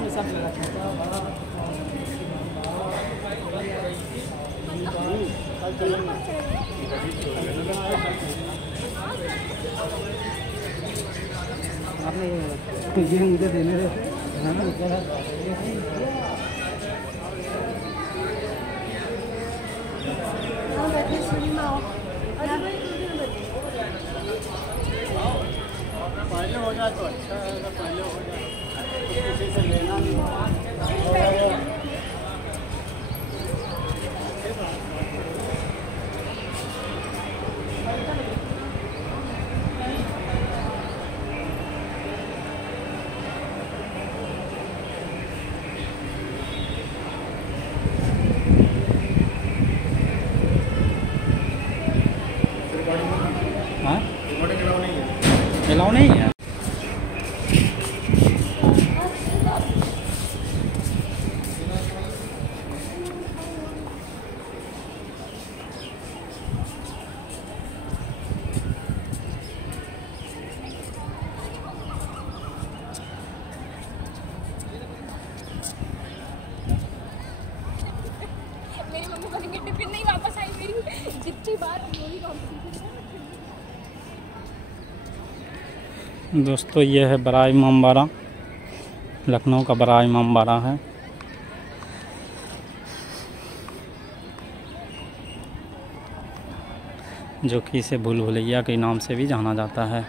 में सब लगा आपने ये मुझे देने पहले हो जाए तो अच्छा है, पहले हो जाए किसी से लेना नहीं। अलाउ नहीं है। मेरी मम्मी बोलेंगे टिफिन नहीं वापस आई मेरी जितनी बात वही कॉम्पिटिशन। दोस्तों ये है बड़ा इमामबाड़ा, लखनऊ का बड़ा इमामबाड़ा है। जो कि इसे भूल भुलैया के नाम से भी जाना जाता है।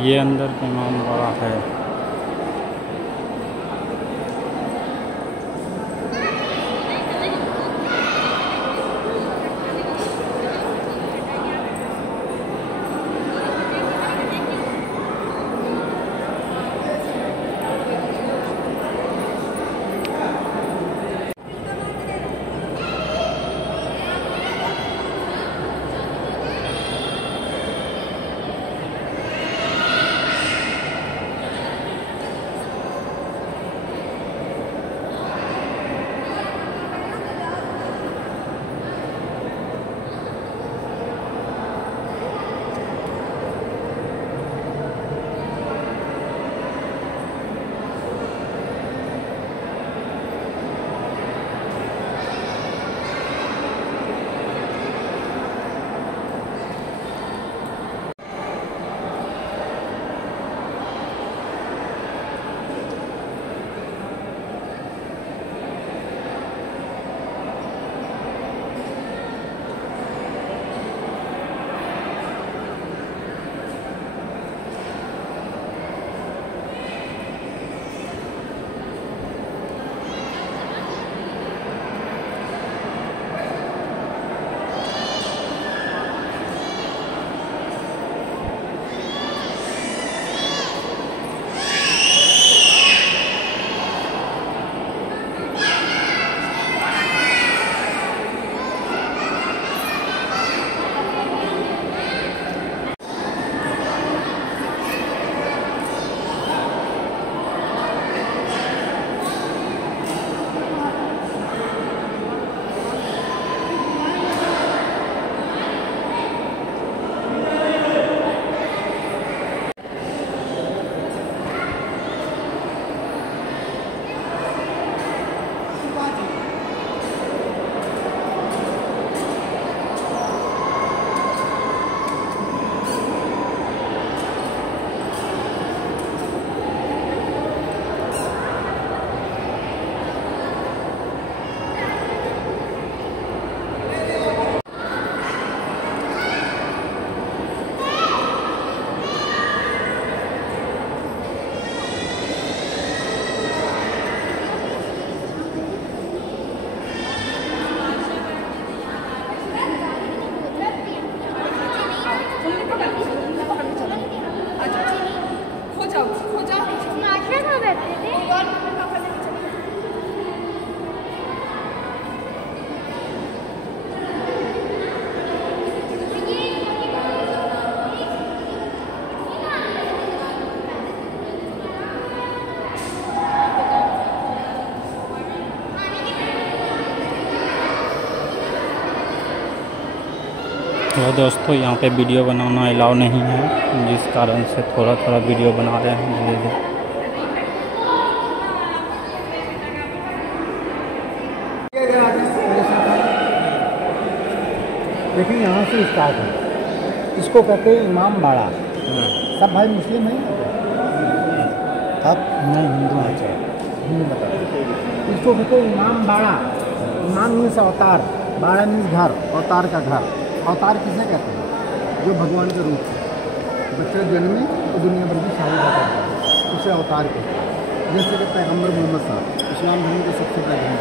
ये अंदर का इमामबाड़ा है। तो दोस्तों यहाँ पे वीडियो बनाना अलाउ नहीं है, जिस कारण से थोड़ा थोड़ा वीडियो बना रहे हैं धीरे धीरे। देखिए यहाँ से स्टार्ट है, इसको कहते हैं इमामबाड़ा। सब भाई मुस्लिम हैं आप? नहीं, हिंदू हैं। हिंदू बताओ। इसको कहते हैं इमामबाड़ा। इमाम मीन्स अवतार, बाड़ा मीन्स घर, अवतार का घर। अवतार किसे कहते हैं? जो भगवान के रूप है, बच्चे जन्मे तो दुनिया भर की शादी करता है, उसे अवतार कहते हैं। जैसे कि पैगम्बर मोहम्मद साहब इस्लाम धर्म के सबसे पहले हैं,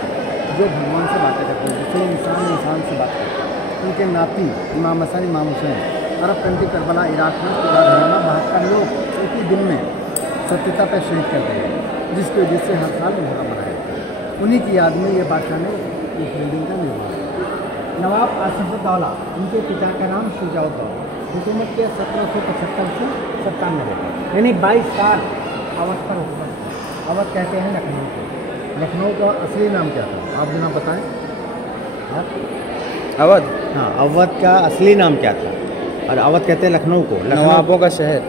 जो भगवान से बातें करते हैं, जिससे इंसान से बात करते हैं। उनके नाती इमाम हसन, इमाम Hussain, Arab country Karbala, Iraq में 72 लोग एक ही दिन में सत्यता पर शहीद कर गए, जिसकी वजह से हर साल मुहर्रम मनाया जाता है। उन्हीं की याद में ये बादशाह ने इस बिल्डिंग का निर्माण किया। नवाब आसिफउद्दौला, उनके पिता का नाम शुजाउद्दौला, हुकूमत के 1775 से 97 तक, यानी 22 साल अवध पर हुकूमत। अवध कहते हैं लखनऊ को। लखनऊ का असली नाम क्या था आप जनाब बताएं? अवध? हाँ, अवध का असली नाम क्या था? और अवध कहते हैं लखनऊ को, नवाबों का शहर।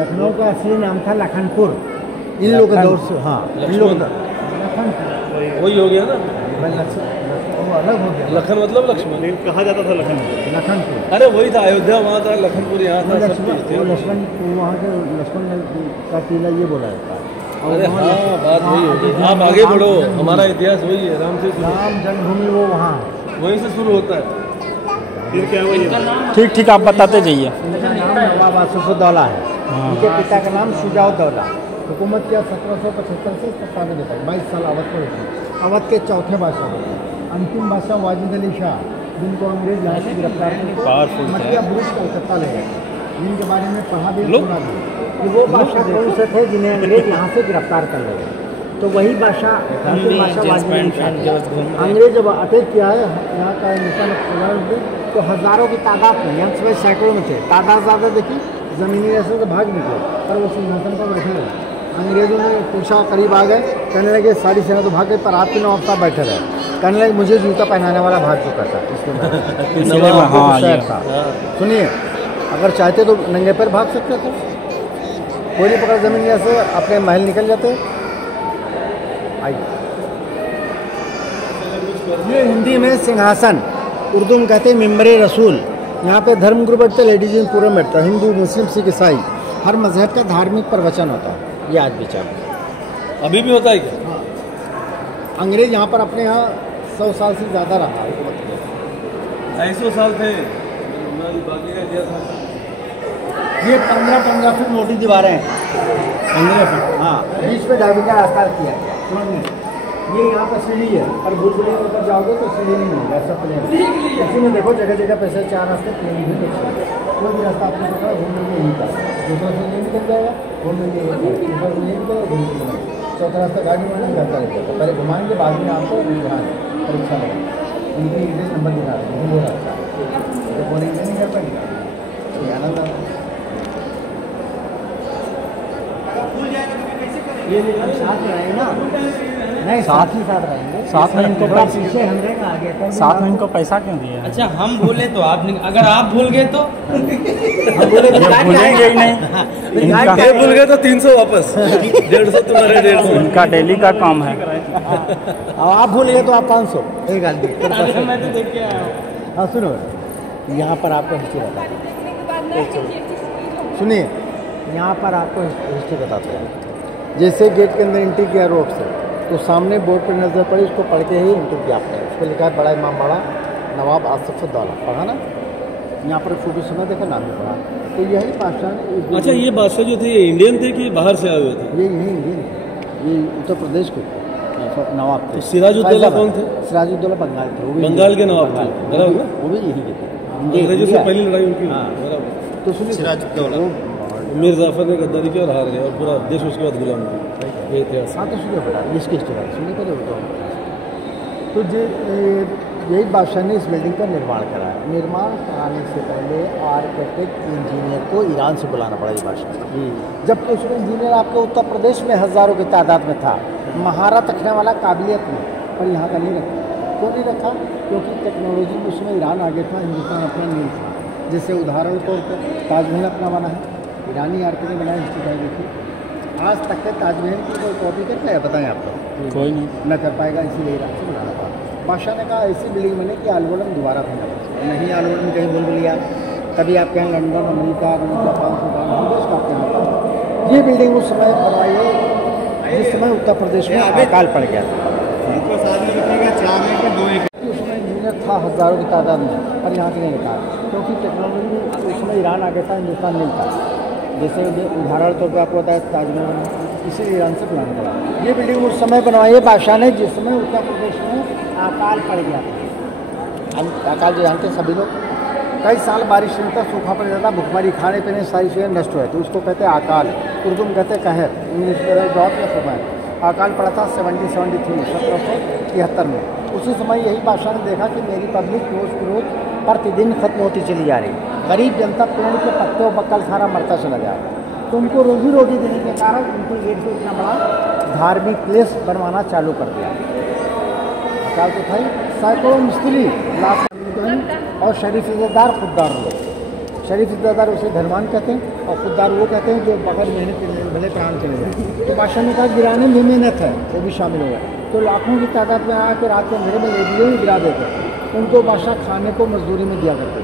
लखनऊ का असली नाम था लखनपुर। इन लोगों के दौर से, हाँ, इन लोग लखनपुर वही हो गया ना, वो अलग हो गया। लखन मतलब लक्ष्मण कहा जाता था, लखनपुर। अरे वही था, अयोध्या वहाँ था, लखनपुर यहाँ था, सब लक्ष्मण वहाँ के लक्ष्मण का किला ये बोला जाता है। अरे हाँ, बात वही होगी। आप आगे बढ़ो, हमारा इतिहास वही है, राम जन्मभूमि वो वहाँ वहीं से शुरू होता है। फिर क्या हुआ? ठीक आप बताते जाइए। नवाब आसिफउद्दौला है। हाँ। उनके पिता का नाम शुजाउद्दौला। हुकूमत किया 1775 से 97 तक, 22 साल अवध पर हुई। अवध के चौथे बादशाह थे। अंतिम बादशाह वाजिद अली शाह, जिनको अंग्रेज यहाँ से गिरफ्तार Powerful करके थे। मटिया बुरुज कलकत्ता ले गए, जिनके बारे में पढ़ा भी सुना भी कि वो बादशाह कौन से थे जिन्हें अंग्रेज यहाँ से गिरफ्तार कर ले गए। तो वही बादशाह अंतिम बादशाह वाजिद अली शाह थे। अंग्रेज जब अटैक किया है यहाँ का हिंदुस्तान तो हज़ारों की तादाद में, यहाँ सुबह सैकड़ों में थे, तादाद ज़्यादा देखी, ज़मीनी ऐसे तो भाग निकले, पर वो सिंहासन पर बैठे रहे। अंग्रेज़ों ने पूछा, करीब आ गए, कहने लगे सारी सेना तो भाग गई, पर आपके नवाब साहब बैठे रहे। कहने लगे मुझे जूता पहनाने वाला भाग चुका था, इसलिए हाँ, ये। था। सुनिए, अगर चाहते तो नंगे पैर भाग सकते थे, कोई नहीं पकड़, ज़मीन से अपने महल निकल जाते। आइए, ये हिंदी में सिंहासन, उर्दू में कहते हैं मिंबरे रसूल। यहाँ पे धर्मगुरु बैठते, लेडीज इन पूरा बैठता, हिंदू मुस्लिम सिख ईसाई हर मजहब का धार्मिक प्रवचन होता है। ये आज विचार अभी भी होता है क्या? हाँ। अंग्रेज यहाँ पर अपने यहाँ 100 साल से ज़्यादा रहा हुकूमत किया। 250 साल थे। बाकी का इतिहास ये 15-15 फीट मोटी दीवारें हैं, 15 फीट। हाँ, बीच में ढाबी का रास्ता किया गया। समझ, ये यहाँ पर सीढ़ी है, पर भूलभुलैया के ऊपर जाओगे तो सीढ़ी नहीं मिलेगा, ऐसा प्लेन। इसी में देखो जगह जगह पैसे 4 रास्ते प्लेन भी मिलते, कोई भी रास्ता आपने पकड़ा घूमने के यहीं का, दूसरा से ये निकल जाएगा घूमने के लिए, तीसरा से ये निकलेगा घूमने के लिए, चौथा रास्ता गाड़ी में नहीं करता रहता। पहले घुमाएंगे, बाद में आपको ध्यान परीक्षा लगा उनके इंग्लिश नंबर दिखा रहे हैं, वो रास्ता तो बोले नहीं कर पाएंगे। आनंद ये हम साथ रहेंगे ना, नहीं साथ ही साथ रहेंगे, साथ में इनको थोड़ा पैसे, पीछे हम रहेंगे, आगे तो साथ में इनको पैसा क्यों दिया है? अच्छा हम भूले तो आप नहीं, अगर आप भूल गए तो हम बोले ये भूलेंगे ही नहीं। इनका ये भूल गए तो 300 वापस, 150 तुम्हारे 150। इनका डेली का काम है। अब आप भूल गए तो आप 500 एक आदमी। मैं तो देख के आया हूँ। हाँ सुनो, यहाँ पर आपको हिस्ट्री बता, देखने के बाद ना कि सुनिए, यहाँ पर आपको हिस्ट्री बताते हैं। जैसे गेट के अंदर एंट्री किया रोड से, तो सामने बोर्ड पर नजर पड़ी, इसको पढ़ के ही एंट्री किया आपने। उस पर लिखा है बड़ा इमाम बाड़ा नवाब आसिफउद्दौला, पढ़ा ना? यहाँ पर फोटो सुना, देखा नाम भी पढ़ा। तो यही बादशाह। अच्छा, ये बादशाह जो थे ये इंडियन थे कि बाहर से आए हुए थे? ये यही इंडियन थे, ये उत्तर प्रदेश के नवाब थे। तो सिराजुद्दौला कौन थे? सिराजुद्दौला बंगाल थे, वो भी बंगाल के नवाब थे, बराबर? वो भी यही के थे। अंग्रेजों से पहली लड़ाई उनकी हुई, हाँ। बराबर। तो सुनिए, सिराजुद्दौला मीर जाफर ने गद्दारी की और हार गए, और पूरा देश उसके बाद गुलाम हो गया। ये इतिहास। हाँ, तो सुनिए बता, इसकी हिस्ट्री सुनिए पहले बताओ। तो यही बादशाह ने इस बिल्डिंग का निर्माण कराया। निर्माण कराने से पहले आर्किटेक्ट इंजीनियर को ईरान से बुलाना पड़ा ये बादशाह, जबकि उसमें इंजीनियर आपके उत्तर प्रदेश में हज़ारों की तादाद में था, महारत रखने वाला, काबिलियत में, पर यहाँ का नहीं रखा। क्यों नहीं रखा? क्योंकि टेक्नोलॉजी में उसमें ईरान आगे था, हिंदुस्तान अपना नहीं था। जैसे उदाहरण तौर पर ताजमहल अपना बना है, ईरानी आर्किटेक्ट बनाया, हिस्ट्री देखिए। आज तक के ताजमहल की कोई कॉपी कर पाया? बताएं आपको, कोई नहीं न कर पाएगा, इसीलिए ईरान से बनाना पड़ा। बादशाह ने कहा ऐसी बिल्डिंग बने कि आलवलन दोबारा बनना, नहीं आलवलन कहीं भूल लिया, कभी आपके यहाँ लंदन, अमेरिका, जापान, सुडान, हर देश का आपके यहाँ। ये बिल्डिंग उस समय बनाई है जिस समय उत्तर प्रदेश में अकाल पड़ गया था। उसमें इंजीनियर था हज़ारों की तादाद में, पर यहाँ से नहीं लिखा, क्योंकि टेक्नोलॉजी में उस समय ईरान आगे था, हिंदुस्तान नहीं था। जैसे उदाहरण तौर पर आपको बताया ताजमहल, इसीलिए ईरान से बनाना पड़ा। ये बिल्डिंग उस समय बनवाई है बादशाह ने जिस समय उत्तर प्रदेश में अकाल पड़ गया था। हम अकाल जो जानते हैं सभी लोग, कई साल बारिश नहीं था, सूखा पड़ जाता, भुखमरी, खाने पीने सारी चीज़ें नष्ट हुए, तो उसको कहते हैं अकाल। उर्दू में कहते हैं कहर, इंग्लिश में ड्रॉट या समय। अकाल पड़ा था 1773 में। उसी समय यही बादशाह ने देखा कि मेरी पब्लिक रोज़ प्रतिदिन खत्म होती चली जा रही, गरीब जनता पेड़ के पत्ते और बक्कल खाना मरता चला जा रहा, तो उनको रोजी रोटी देने के कारण उनको गेट से इतना बड़ा धार्मिक प्लेस बनवाना चालू कर दिया। अकाल तो भाई सैकड़ों मिस्त्री, लाख और शरीफ इज़्ज़तदार खुददार लोग। शरीफ इज़्ज़तदार उसे धनवान कहते हैं, और खुददार वो कहते हैं जो बगैर मेहनत के भले प्राण चले जाए। तो बादशाह ने कहा गिराने में मेहनत है, वो भी शामिल हो गया। तो लाखों की तादाद में आकर रात के अंधेरे में लेडियों ही गिरा देते, उनको बादशाह खाने को मजदूरी में दिया करते थे।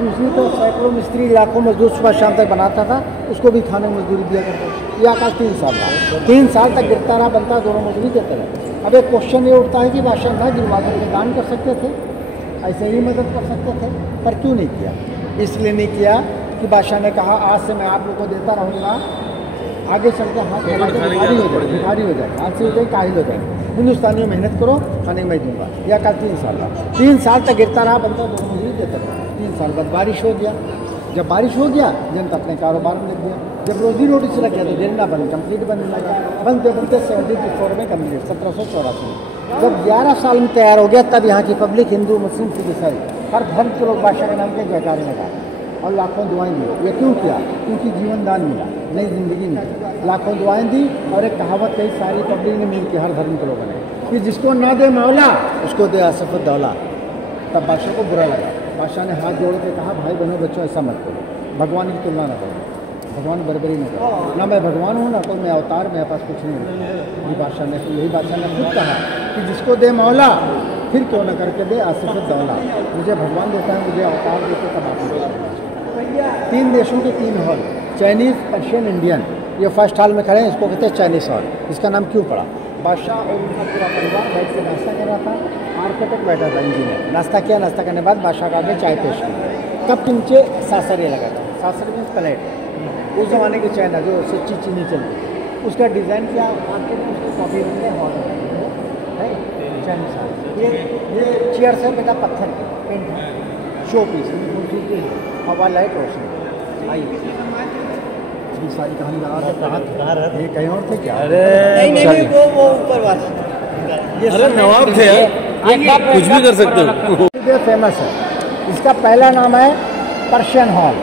दूसरी तो सैकड़ों मिस्त्री, लाखों मजदूर सुबह शाम तक बनाता था, उसको भी खाने में मजदूरी दिया करते थे। यह आकाश 3 साल था, 3 साल तक गिरता रहा, बनता, दोनों मजदूरी देते रहे। अब एक क्वेश्चन ये उठता है कि बादशाह ना गिरवा करके दान कर सकते थे, ऐसे ही मदद कर सकते थे, पर क्यों नहीं किया? इसलिए नहीं किया कि बादशाह ने कहा आज से मैं आप लोगों को देता रहूँगा, आगे चल के हाथ लगा के भिखारी हो जाए, हाथ से हो जाए, काहिल हो जाए। हिंदुस्तानी मेहनत करो, खाने मैं दूंगा। या कल 3 साल का, 3 साल तक गिरता रहा, बनता दोनों मजदूरी देता रहा। 3 साल बाद बारिश हो गया। जब बारिश हो गया, जनता अपने कारोबार में लग गया। जब रोजी रोटी से लग गया तो गिरना बंद, कंप्लीट बंद लगा। बनते बनते 74 में कम्प्लीट, 1784। जब 11 साल में तैयार हो गया, तब यहाँ की पब्लिक, हिंदू, मुस्लिम, सिख, ईसाई, हर धर्म के लोग बादशाह के नाम के जयकारे लगाए और लाखों दुआएं दी। ये क्यों किया? क्योंकि जीवन दान मिला, नई जिंदगी मिली। लाखों दुआएं दी और एक कहावत कही सारी पब्लिक ने मिल के, हर धर्म के लोगों ने, कि जिसको ना दे मौला उसको दे आसफ़त दौला। तब बादशाह को बुरा लगा। बादशाह ने हाथ जोड़ के कहा, भाई बहनों बच्चों ऐसा मत करो, भगवान की तुलना न करो, भगवान बरबरी न करो। ना मैं भगवान हूँ, ना कोई मैं अवतार, मेरे पास कुछ नहीं है। यही बादशाह ने खुद कहा कि जिसको दे मौला फिर क्यों न करके दे आसफ़त दौला। मुझे भगवान देता है, मुझे अवतार देते तब आप। 3 देशों के 3 हॉल, चाइनीज़, पर्शियन, इंडियन। ये फर्स्ट हॉल में खड़े हैं, इसको कहते हैं चाइनीज़ हॉल। इसका नाम क्यों पड़ा? बादशाह और उनका पूरा परिवार बैठ के नाश्ता कर रहा था, आर्किटेक्ट बैठा था, इंजीनियर। नाश्ता किया, नाश्ता करने के बाद बादशाह का आगे चाय पेश की। तब नीचे सासर लगा था। सासर मीन्स प्लेट, उस ज़माने की चाइना जो सच्ची चीनी चलती, उसका डिज़ाइन किया, आर्किटेक्ट उसको कॉपी में हॉल है चाइनीज़ हॉल। ये चेयर से बेटा पत्थर के पेंट है, शो पीस, खूबसूरती है, हवा लाइट रोशनी। आइए सारी कहानी लगा ये कहीं और थे क्या? अरे नहीं, वो ऊपर वाला, अरे नवाब थे यार, कुछ भी कर सकते हो। ये फेमस है। इसका पहला नाम है पर्शियन हॉल।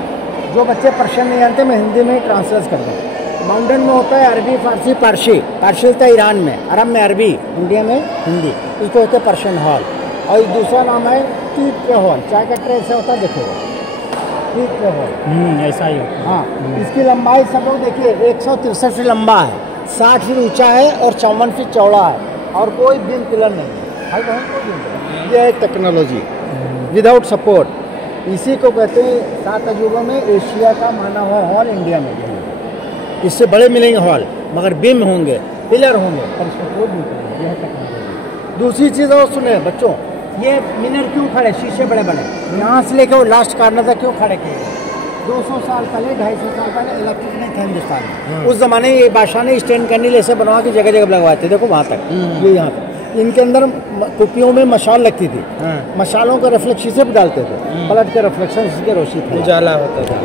जो बच्चे पर्शियन नहीं जानते, मैं हिंदी में ट्रांसलेट कर दूँ। माउंटेन में होता है अरबी, फारसी, पारसी। पारसी होता है ईरान में, अरब में अरबी, इंडिया में हिंदी। इसको होते हैं पर्शियन हॉल। और दूसरा नाम है टीट ट्रे हॉल। चाय का ट्रे ऐसा होता है, देखो टीट ट्रे हॉल, ऐसा ही। हाँ। इसकी लंबाई सब लोग देखिए 163 फीट लंबा है, 60 फीट ऊंचा है और 54 फीट चौड़ा है। और कोई बीम पिलर नहीं है, भाई बहन कोई बीम पिलर। ये है टेक्नोलॉजी विदाउट सपोर्ट। इसी को कहते हैं 7 अजूबों में एशिया का माना हुआ हॉल इंडिया में। इससे बड़े मिलेंगे हॉल, मगर बीम होंगे, पिलर होंगे, पर इसमें कोई बीम पिलर नहीं। यह है टेक्नोलॉजी। दूसरी चीज़ और सुने बच्चों, ये मिनर क्यों खड़े, शीशे बड़े बड़े, यहाँ से लेकर वो लास्ट कॉर्नर तक क्यों खड़े किए? 200 साल पहले, 250 साल पहले इलेक्ट्रिक नहीं था हिंदुस्तान में। उस ज़माने ये बादशाह ने स्टैंड कैंडल ऐसे बनवा के जगह जगह लगवाए थे। देखो वहाँ तक, ये यहाँ तक। इनके अंदर कुपियों में मशाल लगती थी, मशालों का रिफ्लेक्ट शीशे पर डालते थे, पलट के रिफ्लेक्शन इसके रोशनी था, उजाला होता था।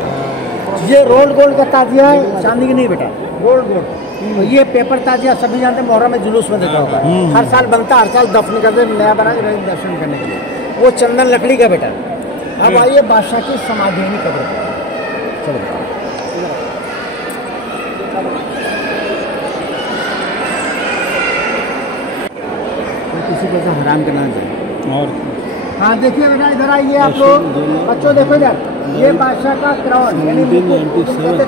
ये रोल्ड गोल्ड का ताजिया है, चांदी की नहीं बेटा, रोल्ड गोल्ड। ये पेपर ताजिया सभी जानते हैं, मोहर्रम में जुलूस में देखा होगा, हर साल बनता, हर साल दफन करते, नया बना के दर्शन करने के लिए। वो चंदन लकड़ी का बेटा। अब आइए बादशाह की समाधि नहीं कब्र पर। चलो किसी को ऐसा हराम करना चाहिए। और हाँ देखिए बेटा, इधर आइए आप लोग, बच्चों देखो इधर, ये बादशाह का क्राउन यानी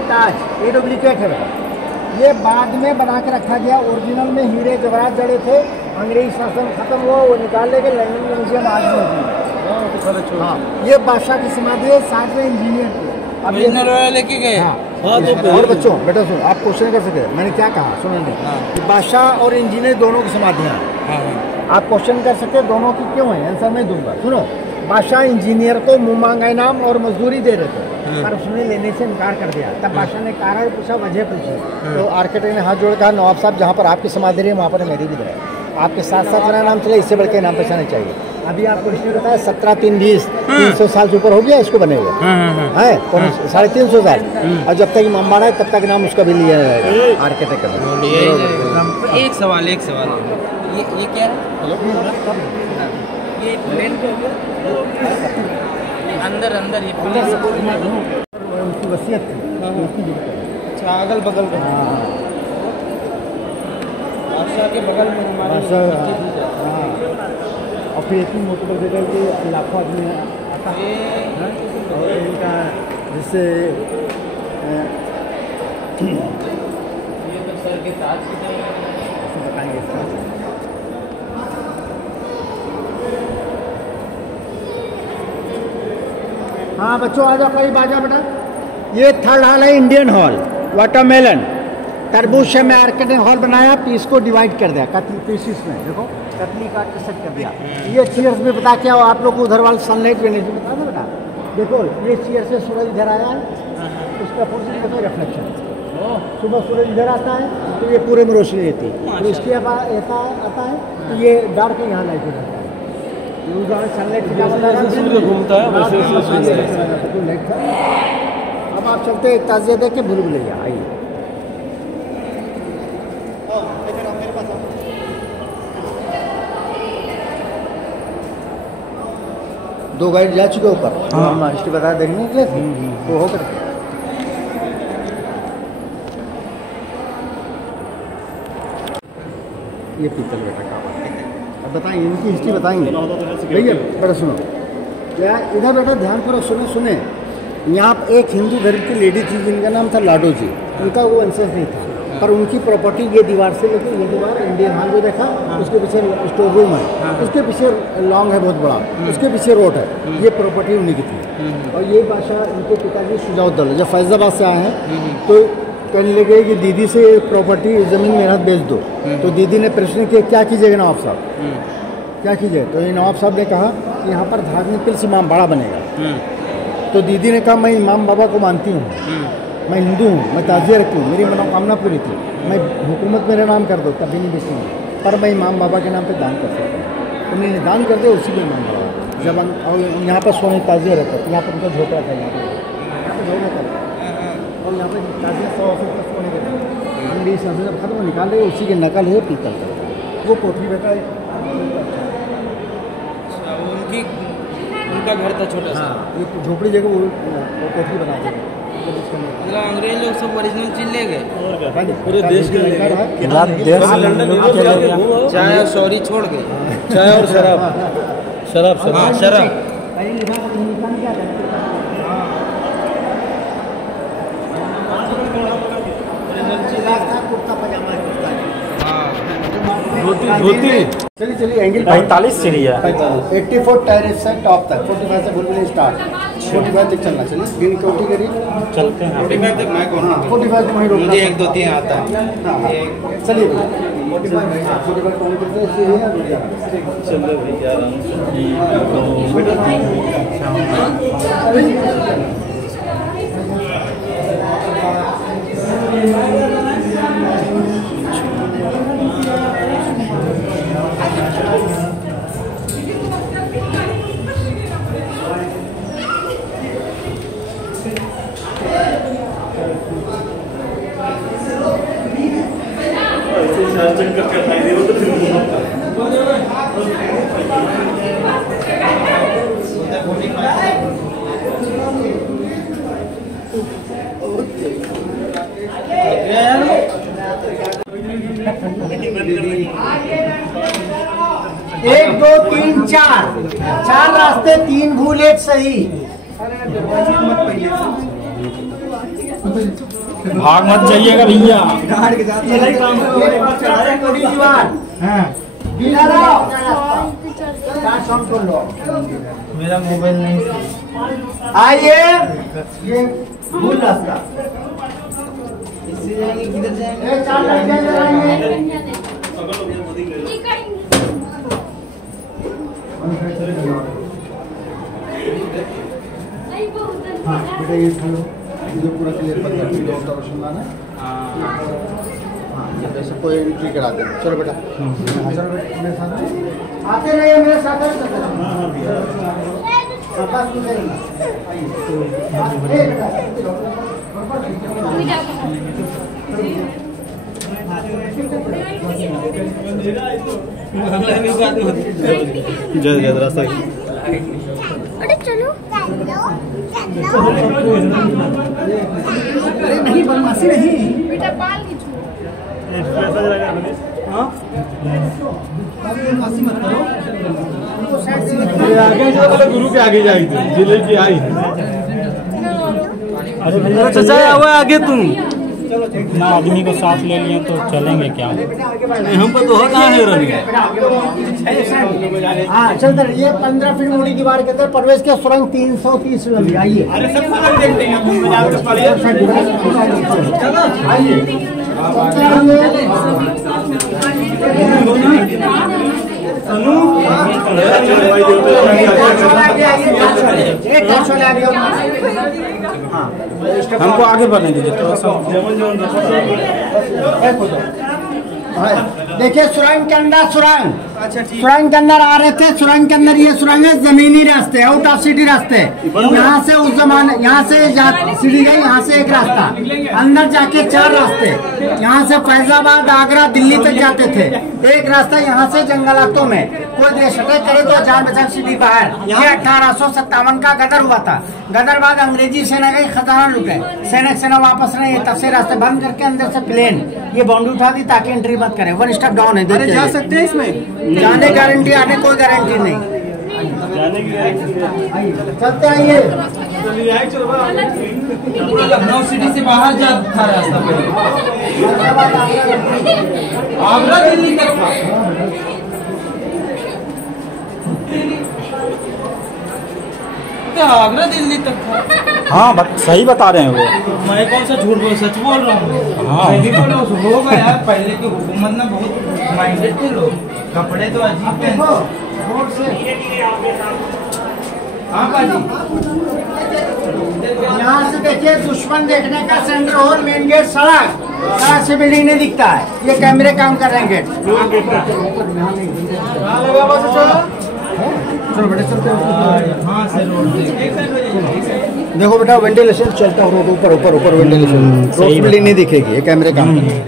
ताज, ये डुप्लीकेट है बेटा। ये बाद में बना के रखा गया, ओरिजिनल में हीरे जवाहरात जड़े थे। अंग्रेजी शासन खत्म हुआ, वो निकाल लेके लंदन के म्यूजियम आज में। हाँ, ये बादशाह की समाधि है, साथ में इंजीनियर थे। अब ये लेके गए। हाँ, और बच्चों बेटा सुनो, आप क्वेश्चन कर सकते हैं, मैंने क्या कहा सुनो नहीं। बादशाह और इंजीनियर दोनों की समाधियाँ हैं। आप क्वेश्चन कर सकते हैं दोनों की क्यों है, आंसर मैं दूंगा। सुनो, बादशाह इंजीनियर को मुँह मांगा इनाम और मजदूरी दे रहे थे, पर उसने लेने से इनकार कर दिया। तब बादशाह ने कारण पूछा, वजह पूछी, तो आर्किटेक्ट ने हाथ जोड़ कहा, नवाब साहब जहाँ पर आपकी समाधि रही है वहाँ पर मेरी भी रहे, आपके साथ साथ मेरा नाम चले, इससे बढ़ के नाम पहचाने चाहिए। अभी आपको इसने बताया 17-3-20 300 साल से ऊपर हो गया इसको बने हुए है, 350 साल। और जब तक इमाम बाड़ा है तब तक नाम उसका भी लिया जाएगा आर्किटेक्ट का। एक सवाल ये क्या है? ये प्लेन पे हो गया अंदर ये उनकी वसीयत थी। अच्छा, अगल बगल का बादशाह के बगल में हमारे। और फिर इतनी मोटी पर जगह कि लाखों आदमी आता है और इनका जैसे बताएंगे इसका। हाँ बच्चों आ जाओ, करीब आ जाओ बेटा। ये थर्ड हॉल है, इंडियन हॉल। वाटरमेलन तरबूज से मैं आर्किटेक्ट हॉल बनाया, पीस को डिवाइड कर दिया पीसीस में, देखो कतली काट के सेट कर दिया। ये चीयर्स में बता क्या हो आप लोग को, उधर वाले सनलाइट पे नहीं बता दो बेटा। देखो ये चीयर से सूरज इधर आया है, इसका अपोजिट कहते हैं रिफ्लेक्शन। सुबह सूरज इधर आता है तो ये पूरे में रोशनी देती है, तो इसके आता है तो ये डार्क यहाँ लाइट हो जाता है। सनलाइट सूर्य घूमता है वैसे लाइट था। अब आप चलते एक ताज़िया देख के भूल भुलैया आइए। दो गाइड जा चुके ऊपर, हम हिस्ट्री बता देखने के लिए तो हो करके ये पीतल बेटा का अब बताएंगे, इनकी हिस्ट्री बताएंगे भैया। बड़ा सुनो क्या इधर बेटा ध्यान पूर्वक सुने। यहाँ एक हिंदू धर्म की लेडी थी जिनका नाम था लाडो जी। उनका वो एंसेस नहीं था, पर उनकी प्रॉपर्टी ये दीवार से लेकर ये दीवार इंडियन हॉल जो देखा उसके पीछे स्टोर रूम है, उसके पीछे लॉन्ग है बहुत बड़ा, उसके पीछे रोड है, ये प्रॉपर्टी उन्हीं की थी। और ये बादशाह इनके पिताजी शुजाउद्दौला जब फैजाबाद से आए हैं तो कहने लगे कि दीदी से प्रॉपर्टी ज़मीन मेरा बेच दो। तो दीदी ने प्रश्न किया क्या कीजिएगा नवाब साहब, क्या कीजिए? तो ये नवाब साहब ने कहा कि यहाँ पर धार्मिक प्लेस इमाम बाड़ा बनेगा। तो दीदी ने कहा मैं इमाम बाबा को मानती हूँ, मैं हिंदू हूँ, मैं ताज़िया रखती हूँ, मेरी मनोकामना पूरी थी, मैं हुकूमत मेरा नाम कर दो तभी नहीं बेचूँगी, पर मैं इमाम बाबा के नाम पे दान कर सकता हूँ। उन्होंने दान कर दिया, उसी में इमाम बाबा जब और यहाँ पर सोने ताज़िया रहता है, यहाँ पर उनका झोपड़ा था, यहाँ पर झोपड़ा था और यहाँ पर ताज़िया 100 ऑफिस पर सोने के अंग्रेज से जब खत्म निकाल रहे उसी की नकल है पीतल का। वो कोठी बेटा उनका घर था छोटा सा। ये झोपड़ी जगह वो कोठी बना दी। मतलब अंग्रेज लोग सब ओरिजिनल चीज ले गए पूरे देश के चाय और सॉरी छोड़ गए। चाय और शराब शराब शराब कुर्ता पजामा धोती। चलिए एंगल 45 सीढ़ी है, 84 टेरेस से टॉप तक 45 से भूल स्टार्ट 45 तक चलना। चलिए गिन कोटी करिए, चलते हैं। 45 तक मैं कौन 45 को वहीं रोकना। मुझे 1 2 3 आता है। चलिए 45 पॉइंट से सीढ़ी है रुक जाना। चलो भैया आराम एक दो तीन चार रास्ते, 3 भूल 1 सही। भाग मत जाइएगा भैया। मेरा मोबाइल नहीं, आइए ये भूल रास्ता। किधर जाएंगे? 4 लड़के जाएंगे। हाँ बेटा ये खलो, ये पूरा क्लियर बंद कर दो, रोशनदान है। हाँ ये सबको एंट्री करा दे। चलो बेटा, चलो बेटा मेरे साथ आते रहिए, मेरे साथ बस जय रास्ता अरे चलो अरे नहीं बदमाशी नहीं बेटा, बाल नहीं छू। बदमाशी मत करो, उनको साइड से आगे जो गुरु के आगे जाएगी जिले की आई। अरे भैया चाचा आवे आगे तुम इतना आदमी को साथ ले लिए तो चलेंगे क्या? हम पर तो कहाँ है रवि। हाँ चलते रहिए। 15 फीट मोड़ी दीवार के अंदर प्रवेश के सुरंग 330 लंबी। आइए आइए हमको आगे बढ़ने दीजिए थोड़ा सा। देखिए सुरंग के अंदर सुरंग के अंदर आ रहे थे। सुरंग के अंदर ये सुरंग है जमीनी रास्ते, आउट ऑफ सिटी रास्ते। यहाँ से उस जमाने यहाँ से सीढ़ी गई, यहाँ से एक रास्ता, अंदर जाके 4 रास्ते। यहाँ से फैजाबाद, आगरा, दिल्ली तक जाते थे। एक रास्ता यहाँ से जंगलातों में कोई देश अटैक करे तो जान बचा सिटी बाहर। ये 1857 का गदर हुआ था। गदर बाद अंग्रेजी सेना गई, खजाना लुटे, सैनिक सेना वापस नहीं, तब से रास्ते बंद करके अंदर से प्लेन ये बाउंड्री उठा दी ताकि एंट्री मत करे। 1 स्टेप डाउन है। जा सकते हैं इसमें, जाने गारंटी, आने कोई गारंटी नहीं। चलते आइए। लखनऊ सिटी से बाहर जा था रास्ता, आगरा दिल्ली तक था। आगरा दिल्ली तक था। हाँ सही बता रहे हैं वो। मैं कौन सा झूठ बोल, सच बोल रहा हूँ। हाँ होगा यार, पहले की हुकूमत ना बहुत माइंडेड थे लोग, कपड़े तो अजीब थे। हाँ बाजी, यहाँ से देखिए दुश्मन देखने का सेंटर हॉल, मेन गेट, सड़क से बिल्डिंग नहीं दिखता है। ये कैमरे काम कर रहे हैं। गेट चलो बेटा, चलते देखो बेटा, वेंटिलेशन चलता हो रोड, ऊपर ऊपर ऊपर वेंटिलेशन, रोड बिल्डिंग नहीं दिखेगी। ये कैमरे काम कर रहे हैं।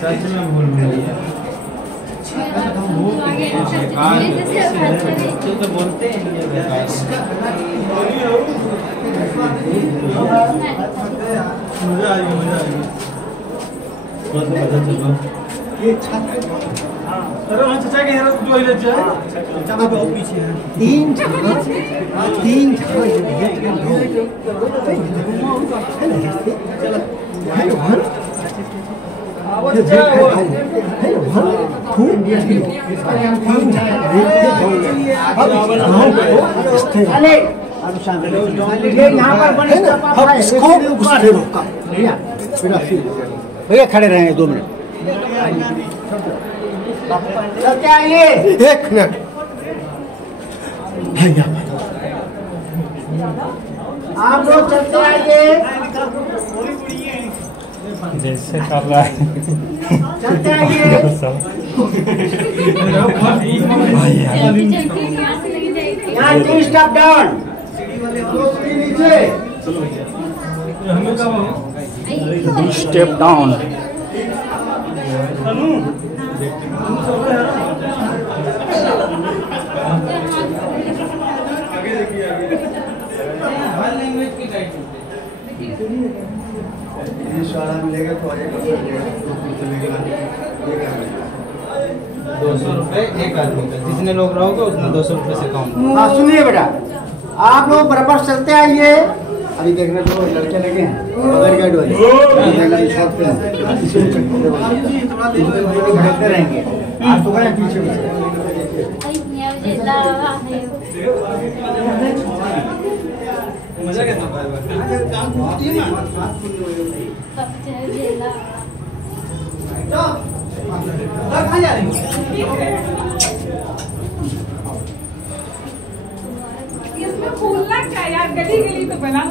सच में भूल गई है। तो बोलते हैं भैया खड़े रहेंगे 2 मिनट। चलते आइए, 1 मिनट। आप लोग चलते आइए, जैसे कर रहा है। चलते आइए। यहाँ 3 स्टेप डाउन, 2 सीढ़ी नीचे। 2 स्टेप डाउन। हर लैंग्वेज की गाइड मिलेगा तो 200 रुपए एक आदमी का, जितने लोग रहोगे उतना 200 रुपए से कम। हाँ सुनिए बेटा, आप लोग बराबर चलते आइए। अभी देखना तो लड़के लगे हैं गाइड वाले, खड़े रहेंगे। आप तो गए पीछे मजा कैसा इसमें फूलना क्या यार, गली गली तो बना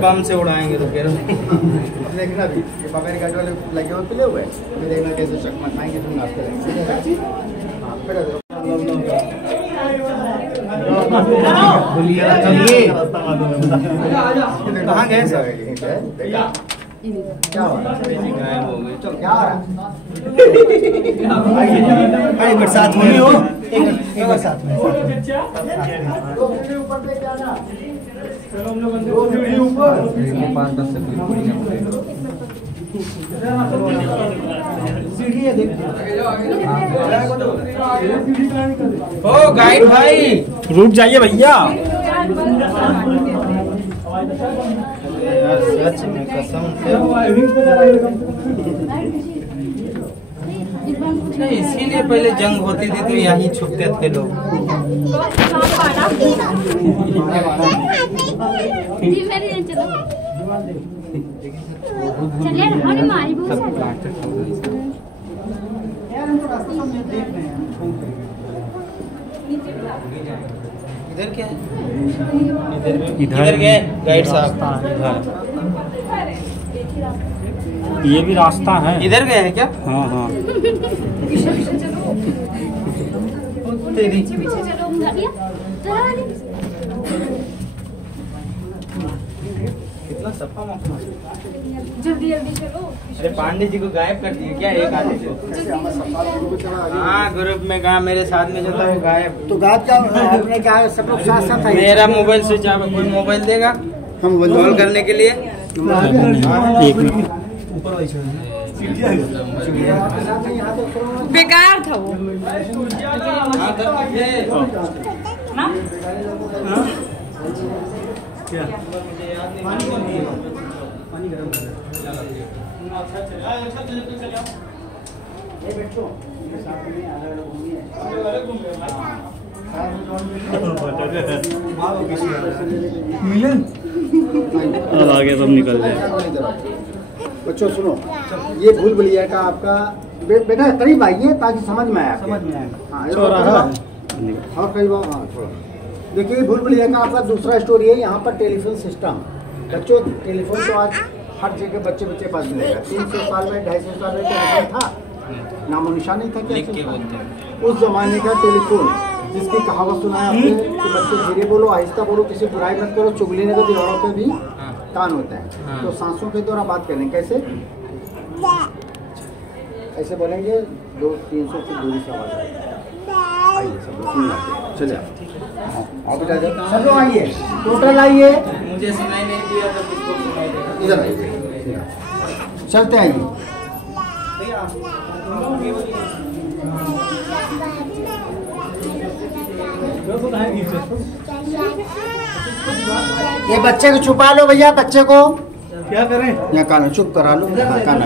बम से उड़ाएंगे तो फिर देखना भी बगैर गाइड वाले लगे हुए पिले हुए, देखना कैसे चकमा खाएंगे तुम नाश्ते रहेंगे। कहाँ गए सर? क्या हो रहा है? चलो क्या हो रहा है? एक बार साथ में हो, एक बार साथ में। ओ गाइड भाई रुक जाइए भैया। सच में कसम से नहीं, इसीलिए पहले जंग होती थी तो यहीं छुपते थे लोग। इधर क्या है? इधर गए गाइड साहब। ये भी रास्ता है। इधर गए हैं क्या? हाँ हाँ। तेरी कितना सफा मौका। जल्दी जल्दी चलो। अरे पांडे जी को गायब कर दिए क्या एक आदमी को? हाँ ग्रुप में कहा मेरे साथ में जो था वो गायब। तो गायब क्या आपने क्या सब लोग साथ साथ आए? मेरा मोबाइल स्विच ऑफ है। कोई मोबाइल देगा हम कॉल करने के लिए? एक मिनट। बेकार था वो ना। क्या? अब आगे सब निकल जाए। बच्चों सुनो, ये भूल भुलैया का आपका बेटा करीब आइए ताकि समझ में आए। समझ में आए। हाँ और करीब हाँ थोड़ा देखिए, भूल भुलैया का आपका दूसरा स्टोरी है। यहाँ पर टेलीफोन सिस्टम, बच्चों टेलीफोन तो आज हर जगह बच्चे पास मिलेगा। 300 साल में 250 साल में टेलीफोन था, नामो निशान नहीं था। क्या उस जमाने का टेलीफोन जिसकी कहावत सुना है आपने कि बच्चे धीरे बोलो, आहिस्ता बोलो, किसी बुराई मत करो, चुगली नहीं तो दीवारों पे भी कान होता है। तो सांसों के द्वारा बात करें कैसे? ऐसे बोलेंगे 200-300 फीट दूरी से आवाज आइए। सब लोग चलिए सब लोग आइए, टोटल आइए। मुझे सुनाई नहीं दिया तो किसको सुनाई देगा? इधर आइए, चलते आइए। ये बच्चे को छुपा लो भैया, बच्चे को क्या करें? यहाँ कान चुप करा लो। हाँ कान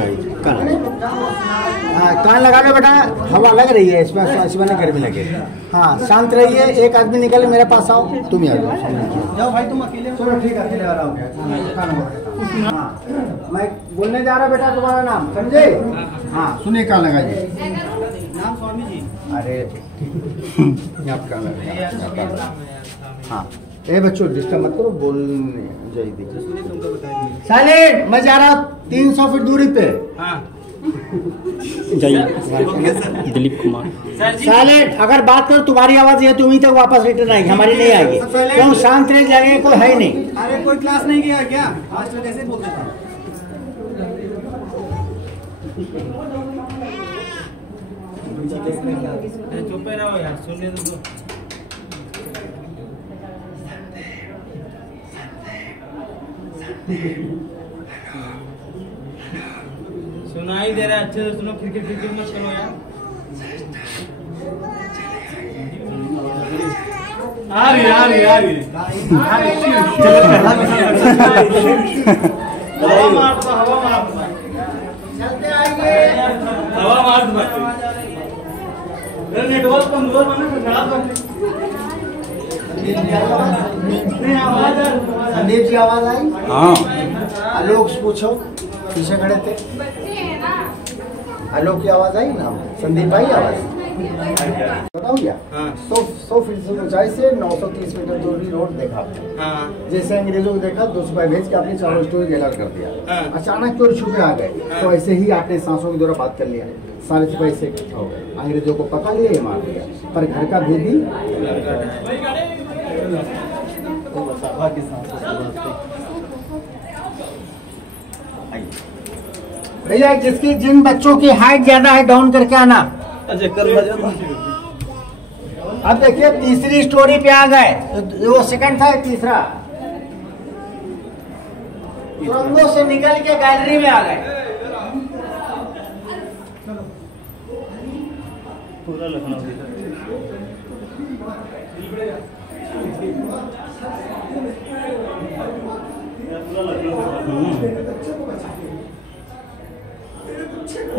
हाँ कान लगा लो बेटा, हवा लग रही है इसमें, इसमें ना गर्मी लगे। हाँ शांत रहिए। एक आदमी निकले मेरे पास आओ, तुम ही आ जाओ भाई, तुम अकेले। चलो ठीक है, अकेले आ रहा हूँ। हाँ मैं बोलने जा रहा बेटा, तुम्हारा नाम समझे? हाँ सुनिए, कान लगाइए। नाम स्वामी जी। अरे आप कान लगाइए। हाँ ए बच्चों डिस्टर्ब मत करो, बोलने जाइए। साइलेंट। मैं जा रहा 300 फीट दूरी पे। हाँ जाइए। दिलीप कुमार। साइलेंट। अगर बात करो तुम्हारी आवाज ये तुम्ही तक वापस रिटर्न आएगी, हमारी नहीं आएगी। क्यों? शांत रह जाएंगे, कोई है नहीं। अरे कोई क्लास नहीं किया क्या? मास्टर कैसे बोलता था? चुप रहो यार, सुनने दो। सुनाई दे रहा है, अच्छे से सुनो। क्रिकेट मत करो यार। आ रही हवा मार नेटवर्क कमजोर बने तो खराब कर। संदीप जी आवाज आई? हाँ। आलोक से पूछो, पीछे खड़े थे। आलोक की आवाज आई ना? संदीप आई आवाज? बताओ क्या? 100 फीट से ऊंचाई से 930 मीटर दूरी रोड देखा। जैसे अंग्रेजों को देखा, 2 सिपाही भेज के अपनी चारों स्टोरी गैलर कर दिया। अचानक चोर छुपे आ गए, तो ऐसे ही आपने सांसों के द्वारा बात कर लिया। सारे सिपाही से इकट्ठा हो गए, अंग्रेजों को पकड़ लिया, मार दिया। पर घर का भेदी भैया, जिसकी जिन बच्चों की हाइट ज्यादा है डाउन करके आना। अब देखिए तीसरी स्टोरी पे आ गए। वो सेकंड था, तीसरा सुरंगों से निकल के गैलरी में आ गए। पूरा लखनऊ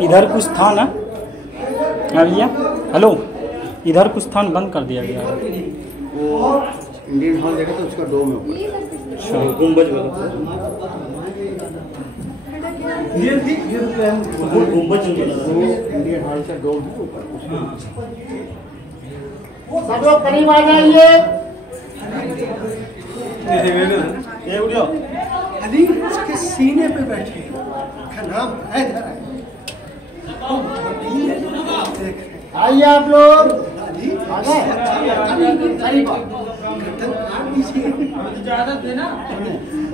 इधर कुछ था ना भैया, हेलो, इधर कुछ स्थान बंद कर दिया गया है। वो इंडियन हॉल देखा तो उसका डोम है ऊपर। अच्छा, गुम्बज वाला गुम्बज इंडियन हॉल का डोम है ऊपर। सब लोग करीब आ जाइए। अली इसके सीने पे बैठे नाम आइए आप लोग। ज्यादा देना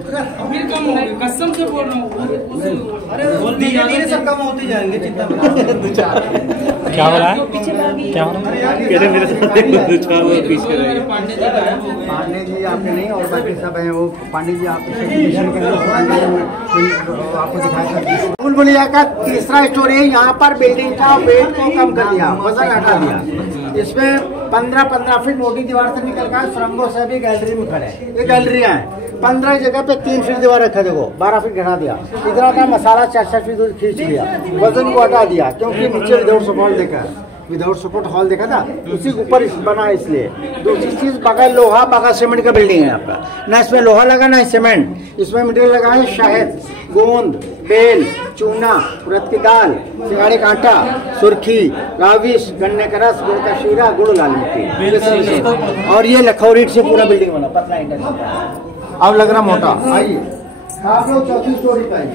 फिर कम होंगे, कसम से बोल रहा हूँ। अरे धीरे धीरे सब कम होते जाएंगे, चिंता मत करो। क्या हो रहा है, क्या हो रहा है? पांडे जी आपके नहीं और बाकी सब हैं, वो पांडे जी आपको बुलबुलिया का तीसरा स्टोरी है। यहाँ पर बिल्डिंग का वेट को कम कर दिया, वजन हटा दिया। इसमें 15-15 फीट मोटी दीवार से निकल कर सुरंगों से भी गैलरी में खड़े हैं। ये गैलरियाँ हैं। 15 जगह पे 3 फीट दीवार रखा, देखो 12 फीट घटा दिया। इतना का मसाला 4-4 फीट दूर खींच लिया, वजन को हटा दिया, क्योंकि नीचे विदाउट सपोर्ट देखा, विदाउट सपोर्ट हॉल देखा था, उसी के ऊपर बना है। इसलिए दूसरी चीज बगैर लोहा बगैर सीमेंट का बिल्डिंग है आपका, ना इसमें लोहा लगा ना सीमेंट। इसमें मटेरियल लगा है शहद, गोंद, बेल, चूना, उड़द की दाल, सिंगाड़े का आटा, सुर्खी, राविश, गन्ने का रस, गुड़ का शीरा, गुड़, लाल मिट्टी। और ये लखौर ईंट से पूरा बिल्डिंग बना, पतला ईंट है। अब लग रहा मोटा। आइए आप लोग चौथी स्टोरी पे आइए,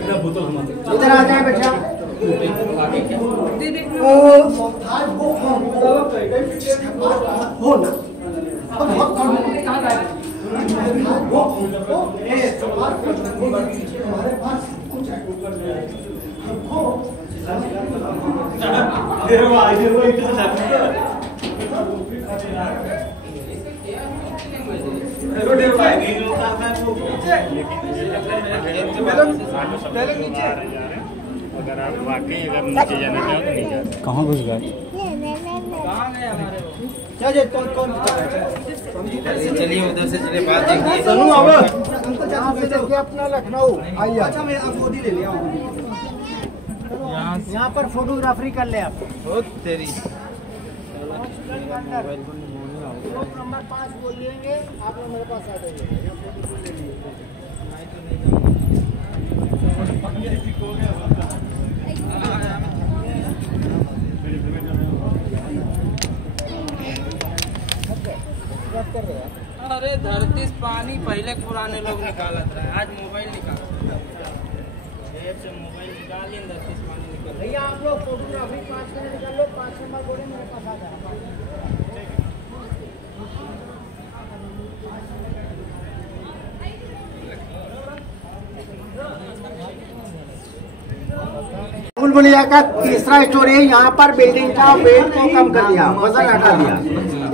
इधर आ जाए बेटा। अगर आप वाकई अगर नीचे जाना चाहो तो नहीं जाते। कहाँ घुस गए? चलिए उधर से चलिए, बात देखिए। अपना लखनऊ आइए। अच्छा मैं गोदी ले लिया, यहाँ पर फोटोग्राफी कर ले आप। तेरी नंबर 5 बोल लेंगे आप लोग, मेरे पास आ जाइए। अरे धरती से पानी पहले पुराने लोग निकालत रहे, आज मोबाइल निकाल से मोबाइल निकाल ही धरती से पानी निकल। भैया आप लोग फोटोग्राफी 5 मिनट निकाल लो, 5 नंबर गोली मेरे पास आ जाए। बुलबुलिया का तीसरा स्टोरी है। यहाँ पर बिल्डिंग का वेट को कम कर दिया, वजन हटा दिया।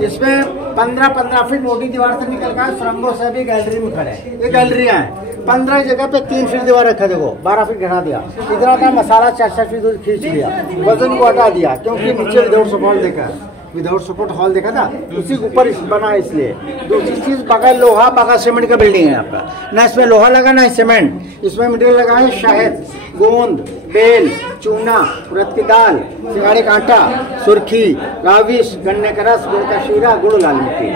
इसमें 15-15 फीट मोटी दीवार से निकल कर सुरंगों से भी गैलरी में खड़े हैं। ये गैलरियाँ हैं। 15 जगह पे 3 फीट दीवार रखा, देखो 12 फीट घटा दिया। इतना का मसाला 4-4 फीट दूर खींच लिया, वजन को हटा दिया, क्योंकि नीचे विदाउट सपोर्ट देखा, विदाउट सपोर्ट हॉल देखा था, उसी के ऊपर बना है। इसलिए दूसरी चीज बगैर लोहा बगैर सीमेंट का बिल्डिंग है आपका, ना इसमें लोहा लगा ना सीमेंट। इसमें मटेरियल लगा है शहद, गोंद, बेल, चूना, उड़द की दाल, सिंगाड़े का आटा, सुर्खी, राविश, गन्ने का रस, गुड़ का शीरा, गुड़, लाल मिट्टी।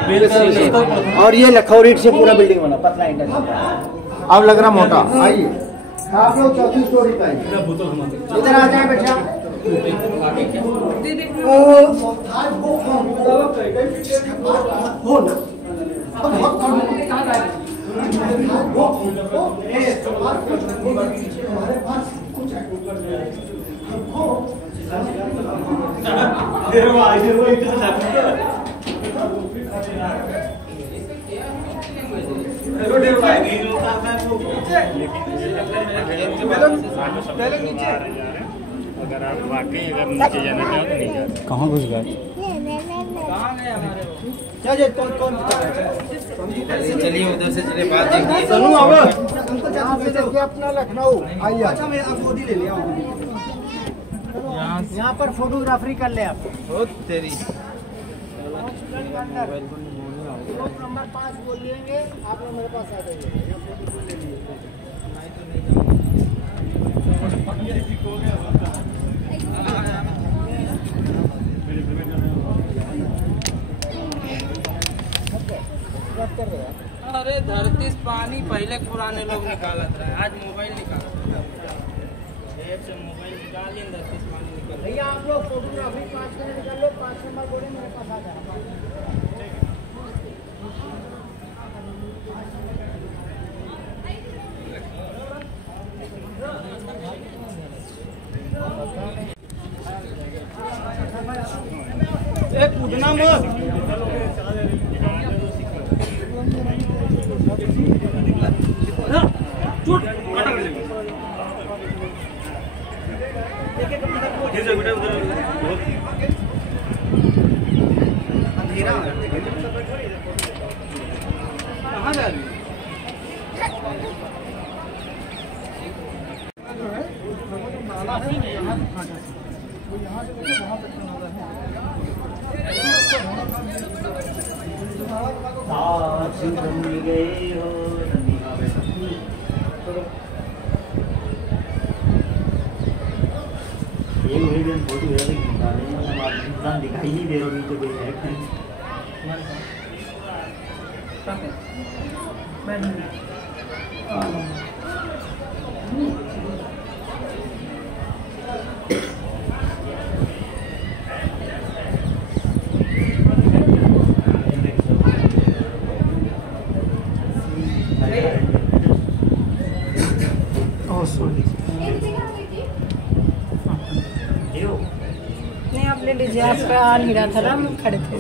और ये लखौर ईंट से पूरा बिल्डिंग बना, पतला ईंट है। अब लग रहा मोटा। आइए आप लोग चौथी स्टोरी पे आइए, इधर आ जाए बेटा। अगर आप वाकई अगर नीचे जाना चाहो तो नहीं जाते। कहाँ घुस गए? चलिए उधर से चलिए, बात देखिए। अपना लखनऊ आइए। अच्छा मैं गोदी ले लिया, यहाँ पर फोटोग्राफी कर ले आप। तेरी नंबर 5 बोल लेंगे आप लोग, मेरे पास आ जाइए। बात कर रहे हैं? अरे धरती से पानी पहले पुराने लोग निकालत रहे, आज मोबाइल निकालत रहे। जेब से मोबाइल निकाल लिए, धरती से पानी निकल। भैया आप लोग फोटोग्राफी 5 मिनट निकाल लो, 5 नंबर बोले मेरे पास आ जाए। कूदना मत। कहाँ जा रही है? दिखाई नहीं दे रहा नीचे कोई है। नहीं आप ले लीजिए, आपका आ नहीं रहा था ना, हम खड़े थे।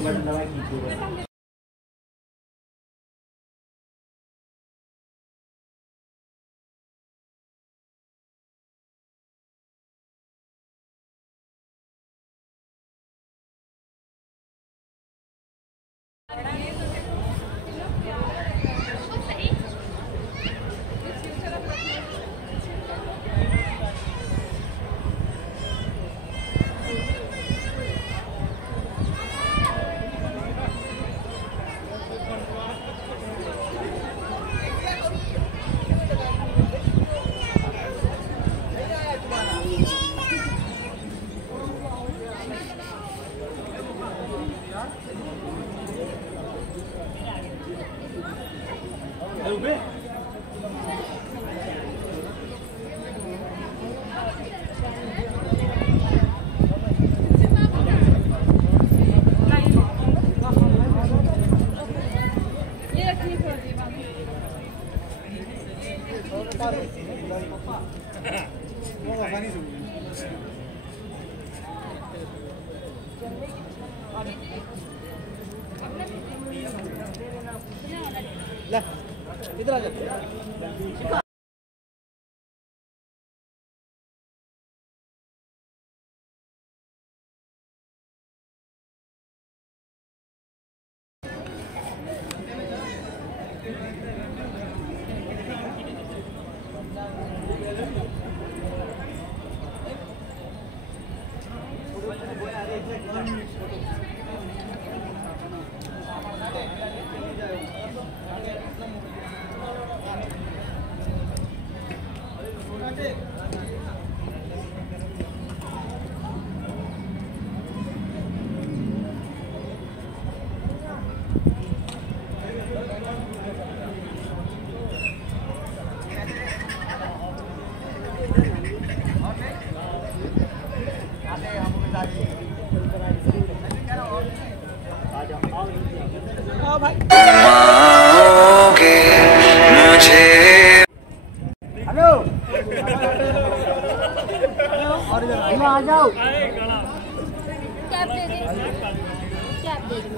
इधर आ जाते। हेलो आ जाओ। कैब दे दे, कैब दे दे।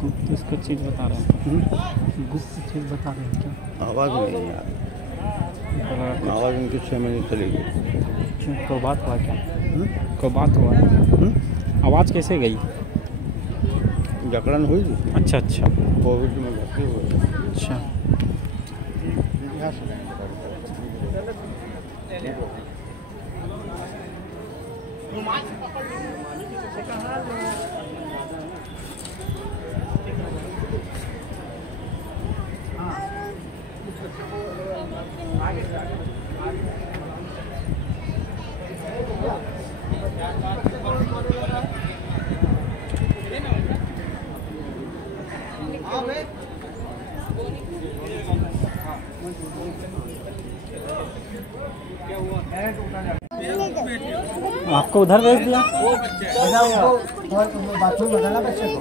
गुप्त इसको चीज़ बता रहे हैं, गुप्त चीज़ बता रहे हैं क्या? आवाज़ नहीं यार, आवाज़ उनकी 6 महीने चली गई। कोई बात हुआ क्या? कोई बात हुआ? आवाज़ कैसे गई? जकड़न हुई थी। अच्छा अच्छा, कोविड में भर्ती हुए। अच्छा आपको उधर भेज दिया। बाथरूम बताना बच्चे को।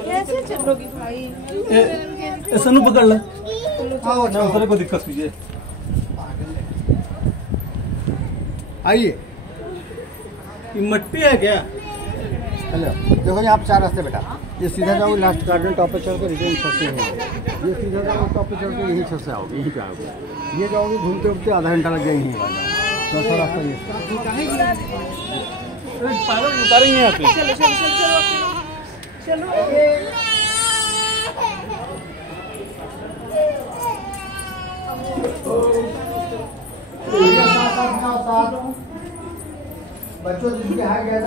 कैसे चलोगी भाई? ऐसा नहीं पकड़ ले, दूसरे को दिक्कत कीजिए। आइए, ये मट्टी है क्या? हेलो, देखो यहाँ पे 4 रास्ते बेटा। ये सीधा जाओ लास्ट गार्डन टॉप पे चढ़ कर रिटर्न छत से है। ये सीधा जाओ टॉप पे चढ़ कर यही छत से आओगे, यहीं पे आओगे। ये जाओगे घूमते घूमते आधा घंटा लग जाएगी। चौथा रास्ता ये। उतारेंगे यहाँ पे। चलो चलो चलो चलो चलो। बच्चों जिसके हाथ गया था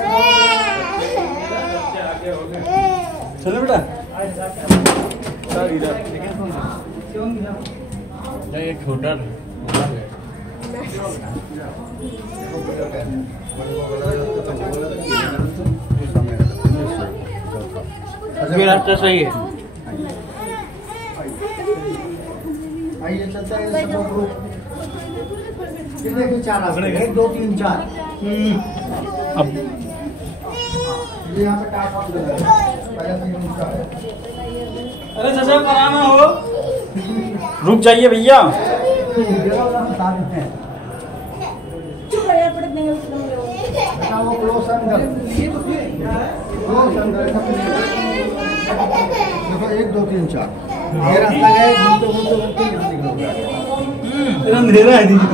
चलो बेटा। ये छोटा ये रास्ता सही है। आइए चलते हैं सब लोग ग्रुप। कितने के 4 रास्ते? 1 2 3 4। अब ये यहाँ पे टाटा पहले 3 उसका है। अरे चाचा कराना हो। रुक जाइए भैया। चुप रहे पड़े नहीं उसमें। बेटा वो क्लोज अंदर। क्लोज अंदर। देखो 1 2 3 4। ये रास्ता गए घूमते घूमते घूमते ये निकलोगे। अंधेरा है दीदी।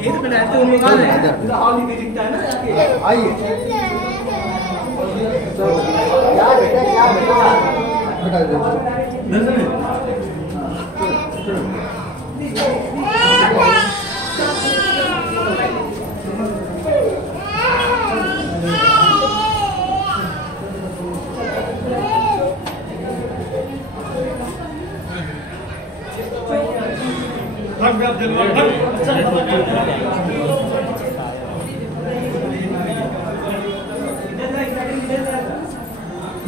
ये तो पहले ऐसे उन लोग आ रहे हैं। आइए। क्या बेटा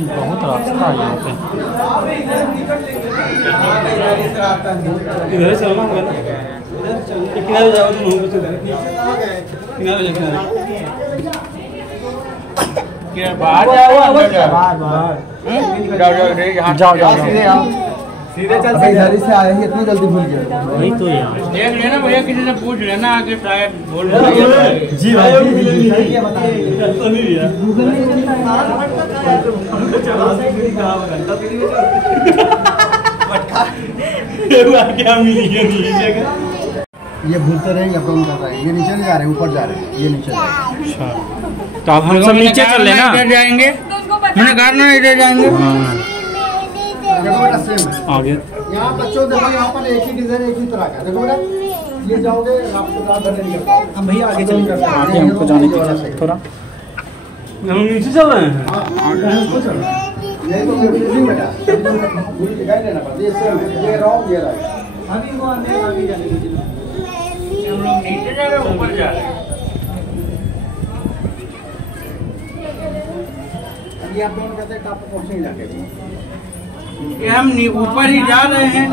बहुत रास्ता है यहाँ पे। इधर चलना होगा ना। किनारे जाओ तुम, हम कुछ किनारे बाहर जाओ, अंदर जाओ। जाओ जाओ सीधे चल। इधर से आए ही इतनी जल्दी भूल गए। वही तो यार। देख लेना भैया, किसी से पूछ लेना आगे शायद बोल जी भाई सही है बताइए। तो नहीं दिया। क्या मिली है ये भूलते रहेंगे अपन कर रहे हैं। ये नीचे नहीं जा रहे, ऊपर जा रहे हैं। ये नीचे जा रहे हैं। अच्छा, तो अब हम सब नीचे चल लेना। इधर जाएंगे, तो उनको बता मैंने कहा ना इधर जाएंगे। हाँ देखो बेटा सेम है। आगे यहाँ बच्चों देखो, यहाँ पर एक ही डिजाइन एक ही तरह का। देखो बेटा ये जाओगे आपको रात भर नहीं होगा। हम भैया आगे चलेंगे। आगे हमको जाने दीजिए थोड़ा। हम नीचे चल रहे हैं। नहीं तो कंफ्यूजिंग बेटा, पूरी दिखाई देना पड़ता है। ये सेम है, ये रॉन्ग ये राइट। हम लोग नीचे जा रहे हैं, ऊपर जा रहे हैं। ये आप दोनों कहते हैं टॉप पे पहुंचेंगे जाके। ये हम ऊपर ही जा रहे हैं।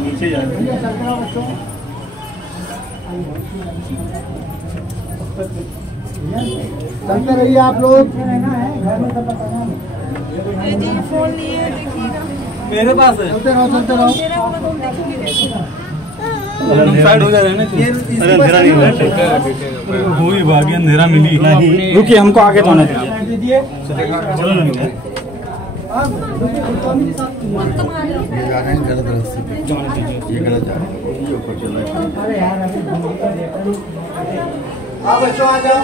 नीचे जा रहे हैं। भैया चलते रहो बच्चों। चलते रहिए आप लोग। घर में सब बताना। जी फोन लिए देखिएगा। मेरे पास है। चलते रहो चलते रहो। मेरा वाला फोन देखिए। हम साइड हो जा रहे हैं ना। अरे अंधेरा नहीं हुआ। हुई भाग्य अंधेरा मिली। रुकिए, हमको आगे जाने दीजिए। चलो ना। ये जा रहे हैं गलत रास्ते पे। ये गलत जा रहे हैं। ये ऊपर चल रहा है। अरे यार अभी आप बच्चों आ जाओ।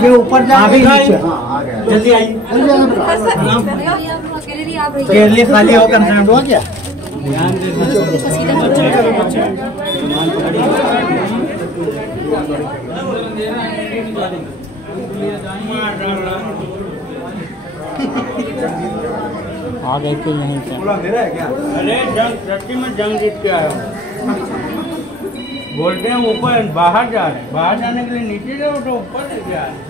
ये ऊपर जा अभी नीचे। हाँ आ गया। जल्दी आई। जल्दी आना बेटा। अकेले खाली हो कंसर्न हो क्या? आ गए थे यहीं पे। अंधेरा है क्या? अरे जंग सच्ची में जंग जीत के आया हूँ। बोलते हैं ऊपर बाहर जा रहे, बाहर जाने के लिए नीचे जाओ तो ऊपर से जा रहे।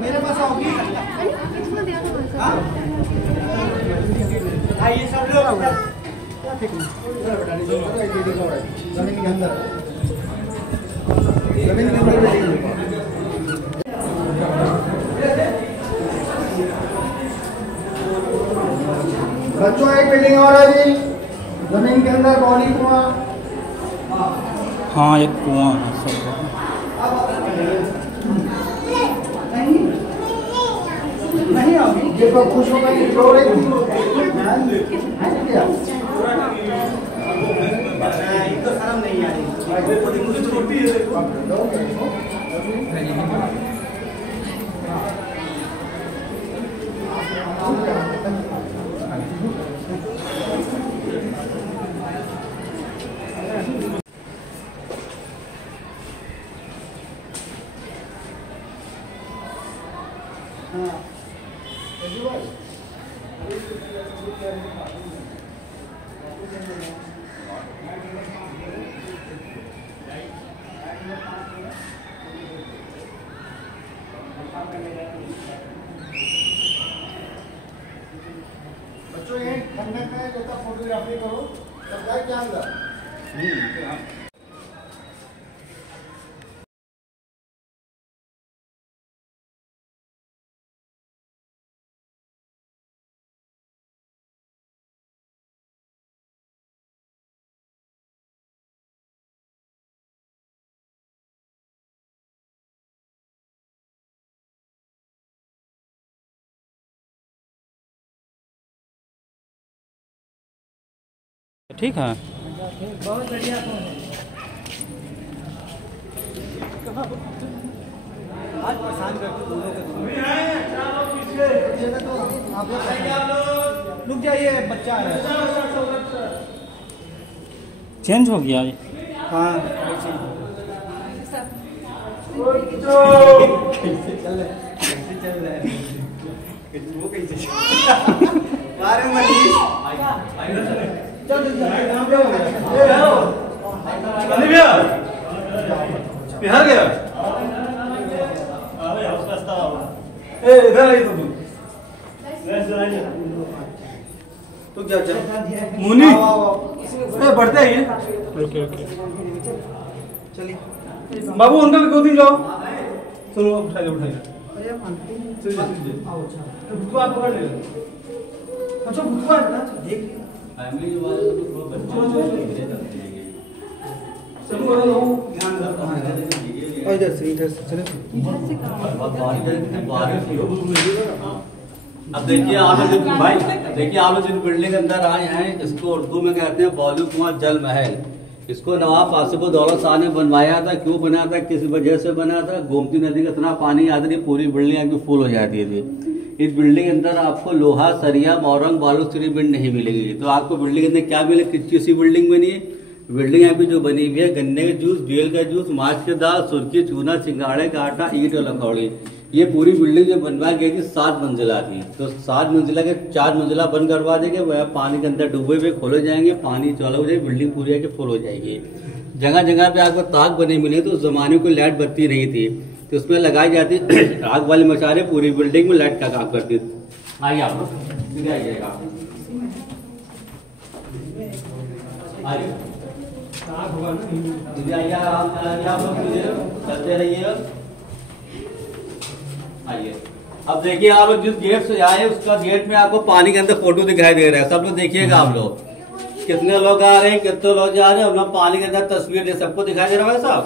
मेरे पास आओगी? ये सब लोग जमीन के अंदर बच्चों एक बिल्डिंग और है जी, जमीन के अंदर बॉडी कुआं। हाँ एक कुआं है सब। नहीं आओगी ये तो खुश होगा कि रो रही थी। तो शर्म नहीं आ रही मुझे छोटी है। बच्चों ये ठंडक में जो का फोटोग्राफी करो तब जाए क्या अंदर। ठीक है। बहुत बढ़िया। आज परेशान करते दोनों के रुक जाइए, बच्चा है। चेंज हो गया ये। हाँ वो कैसे अरे मनीष बिहार गया इधर आई तो क्या मुनी बढ़ते ही चलिए बाबू अंकल को दिन जाओ। सुनो उठाइए आप पकड़ ले। अच्छा देख इधर से चले। अब देखिए आप भाई, देखिए आप जिन बिल्डिंग के अंदर आए हैं इसको उर्दू में कहते हैं बॉलू कुआं जल महल। इसको नवाब आसिफ दौलत शाह ने बनवाया था। क्यों बनाया था, किस वजह से बनाया था? गोमती नदी का इतना पानी आता नहीं, पूरी बिल्डिंग आपकी फुल हो जाती थी। इस बिल्डिंग के अंदर आपको लोहा, सरिया, मोरंग, बालू, सीमेंट नहीं मिलेगी। तो आपको बिल्डिंग के अंदर क्या मिले? कितनी सी बिल्डिंग बनी है? बिल्डिंग आपकी जो बनी हुई है गन्ने का जूस, बेल का जूस, माछ की दाल, सुर्खी, चूना, सिंगाड़े का आटा, ईंट और लकौड़ी। ये पूरी बिल्डिंग जो बनवाई गई थी 7 मंजिला थी। तो 7 मंजिला के 4 मंजिला बंद करवा देंगे, वह पानी के अंदर डूबे हुए खोले जाएंगे, पानी चालू हो जाएगी, बिल्डिंग पूरी आके फुल हो जाएगी। जगह जगह पे आपको ताक बने मिले, तो उस जमाने को लाइट बत्ती नहीं थी, तो उसमें लगाई जाती आग वाली मशारे, पूरी बिल्डिंग में लाइट का काम करती। आइए आप लोग आइएगा, चलते रहिए। आइए, अब देखिए आप लोग जिस गेट से आए उसका गेट में आपको पानी के अंदर फोटो दिखाई दे रहा है। सब लोग देखिएगा, आप लोग कितने लोग आ रहे हैं, कितने लोग जा रहे हैं, हम पानी के अंदर तस्वीर सबको दिखाई दे रहा है साहब।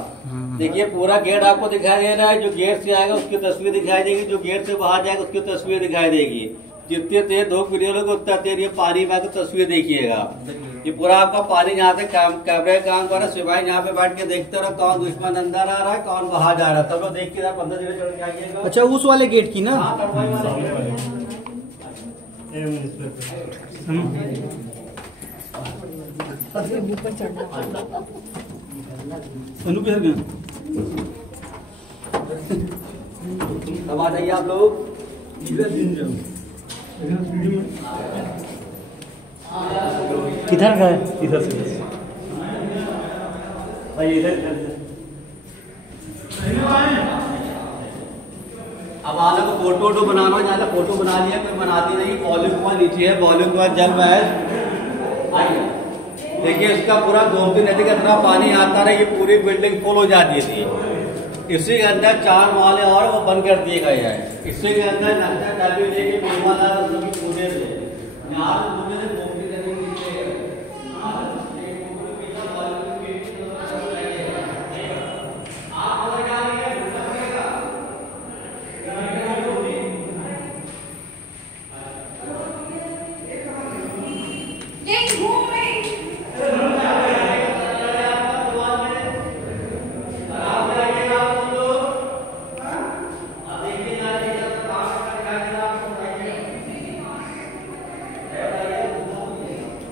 देखिए पूरा गेट आपको दिखाई दे रहा है। जो गेट से आएगा उसकी तस्वीर दिखाई देगी, जो गेट से बाहर जाएगा उसकी तस्वीर दिखाई देगी। जितने तेज धूप गिरी लोग उतना तेज ये पानी में आकर तस्वीर देखिएगा। ये पूरा आपका पानी यहाँ से कैमरे काम कर रहा है। सिपाही यहाँ पे बैठ के देखते रहो कौन दुश्मन अंदर आ रहा है, कौन बाहर जा रहा है। तब लोग देख के 15 जगह चढ़ के आइएगा। अच्छा, उस वाले गेट की ना? ऊपर चढ़ना अनु किधर गया? अब आ जाइए आप लोग। किधर गए? इधर से अब आना को फोटो बनाना, ज्यादा फोटो बना लिया, कोई बनाती नहीं। वॉल्यूम कुआं नीचे है, वॉल्यूम कुआं जल महल। आइए देखिए, इसका पूरा गोमती नदी का इतना पानी आता रहा, ये पूरी बिल्डिंग फुल हो जाती थी। इसी के अंदर 4 माले और वो बंद कर दिए गए हैं। इसी के अंदर नक्शा डाली देगी पूरे से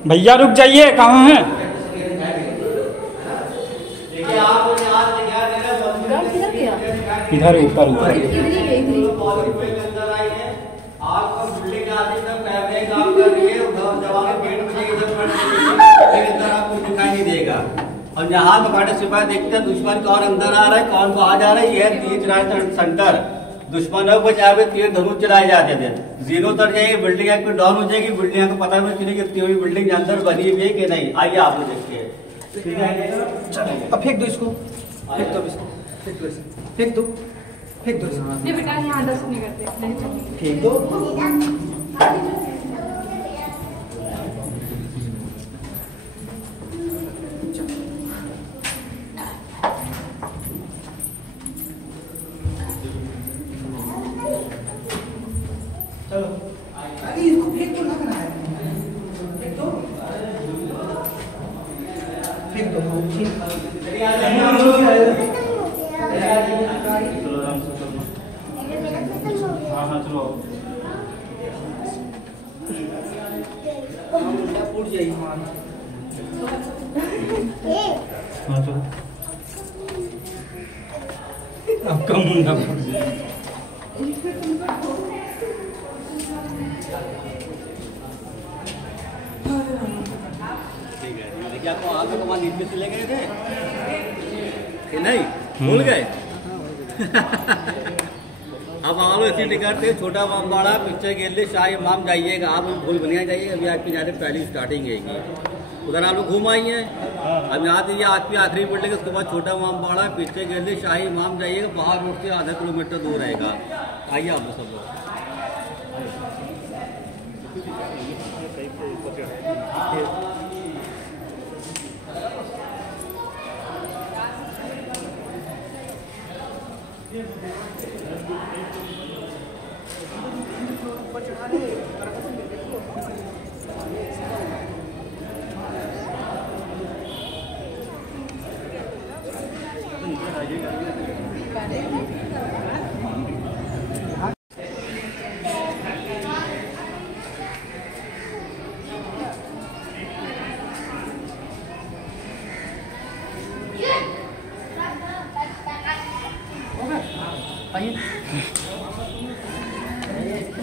भैया रुक जाइए, कहाँ हैं? इधर ऊपर ऊपर। और यहाँ पकड़े सिपाही देखते हैं दुश्मन कौन अंदर आ रहा है, कौन को आ जा रहा है। यह तीर चलाए सेंटर दुश्मनों को चाहे तीर धनुष चलाए जाते थे। जीरो उतर जाएगी, बिल्डिंग एक डाउन हो जाएगी, बिल्डिंग को पता नहीं चलेगी कितनी हुई बिल्डिंग अंदर बनी हुई है कि नहीं। आइए आप लोग देखिए। अब फेंक दो इसको, फेंक दो इसको, फेंक दो, फेंक दो, फेंक दो इसको। नहीं बेटा, यहाँ दस नहीं करते। फेंक दो। चलो, अरे इसको फेंक दो ना, बनाया फेंक दो, फेंक दो। हाँ चलो। फूट जाएगी मान। हाँ चलो। आपका मुंडा फूट जाए। देखिए, आपको आग का कमान नीचे से ले गए थे कि नहीं, भूल गए। अब आप लोग इसी टिकट थे, छोटा बमबाड़ा, पिक्चर गेले, शाही इमाम जाइएगा आप, भूल बनिया जाइएगा। अभी आपकी ज़्यादा पहली स्टार्टिंग है, उधर आप लोग घूम आई हैं। अब यहाँ से ये आपकी आखिरी बिल्डिंग है, उसके बाद छोटा बमबाड़ा, पिक्चर गेले, शाही इमाम जाइएगा। बाहर रोड से आधा किलोमीटर दूर रहेगा। आइए आप लोग सब लोग।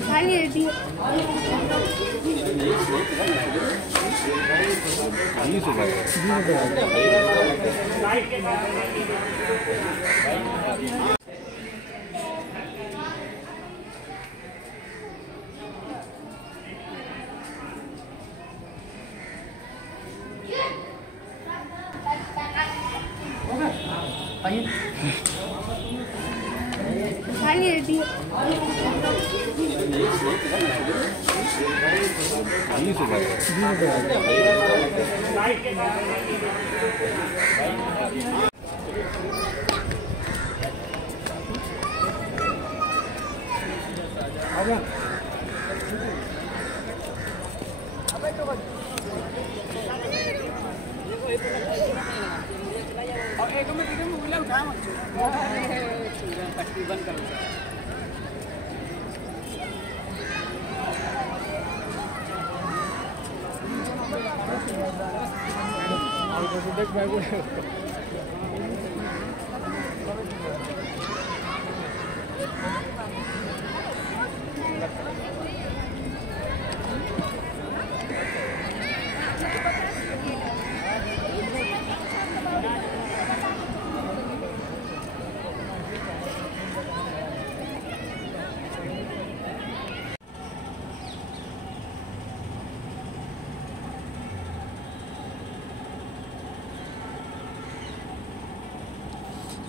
खाली रेडी खाली रेडी बंद करो।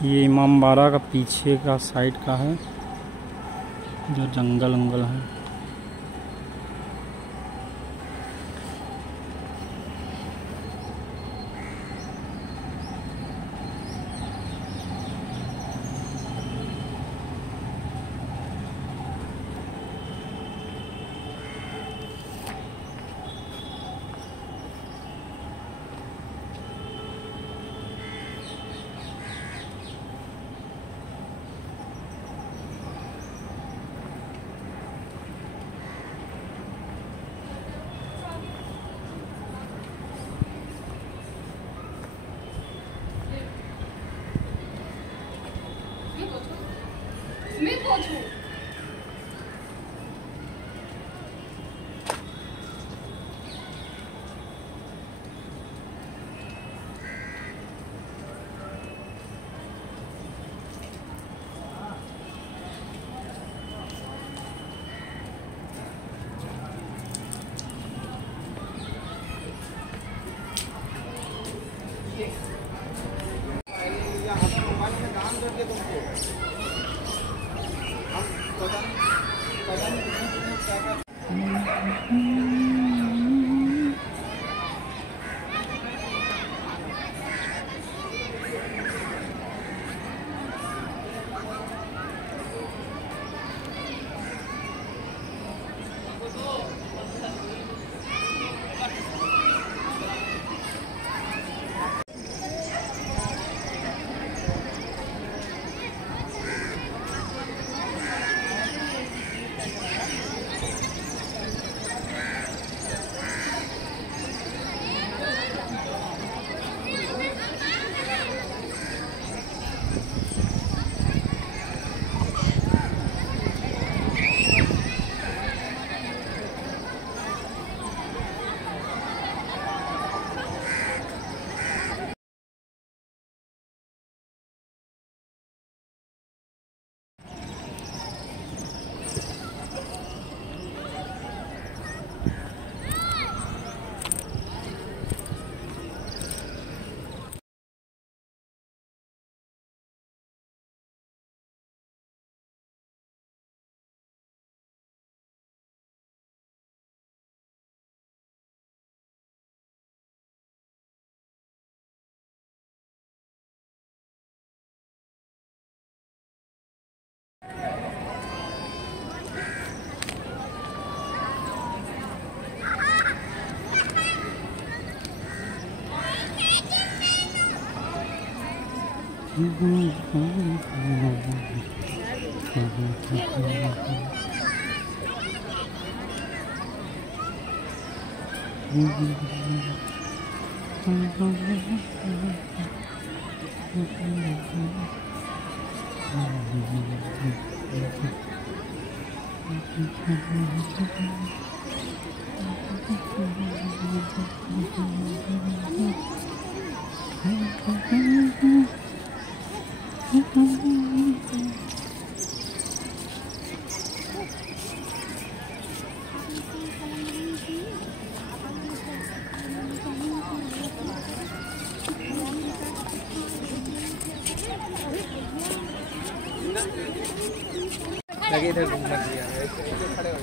ये इमामबाड़ा का पीछे का साइड का है, जो जंगल उंगल है। मैं पूछूं लगे इधर घूमना किया खड़े हो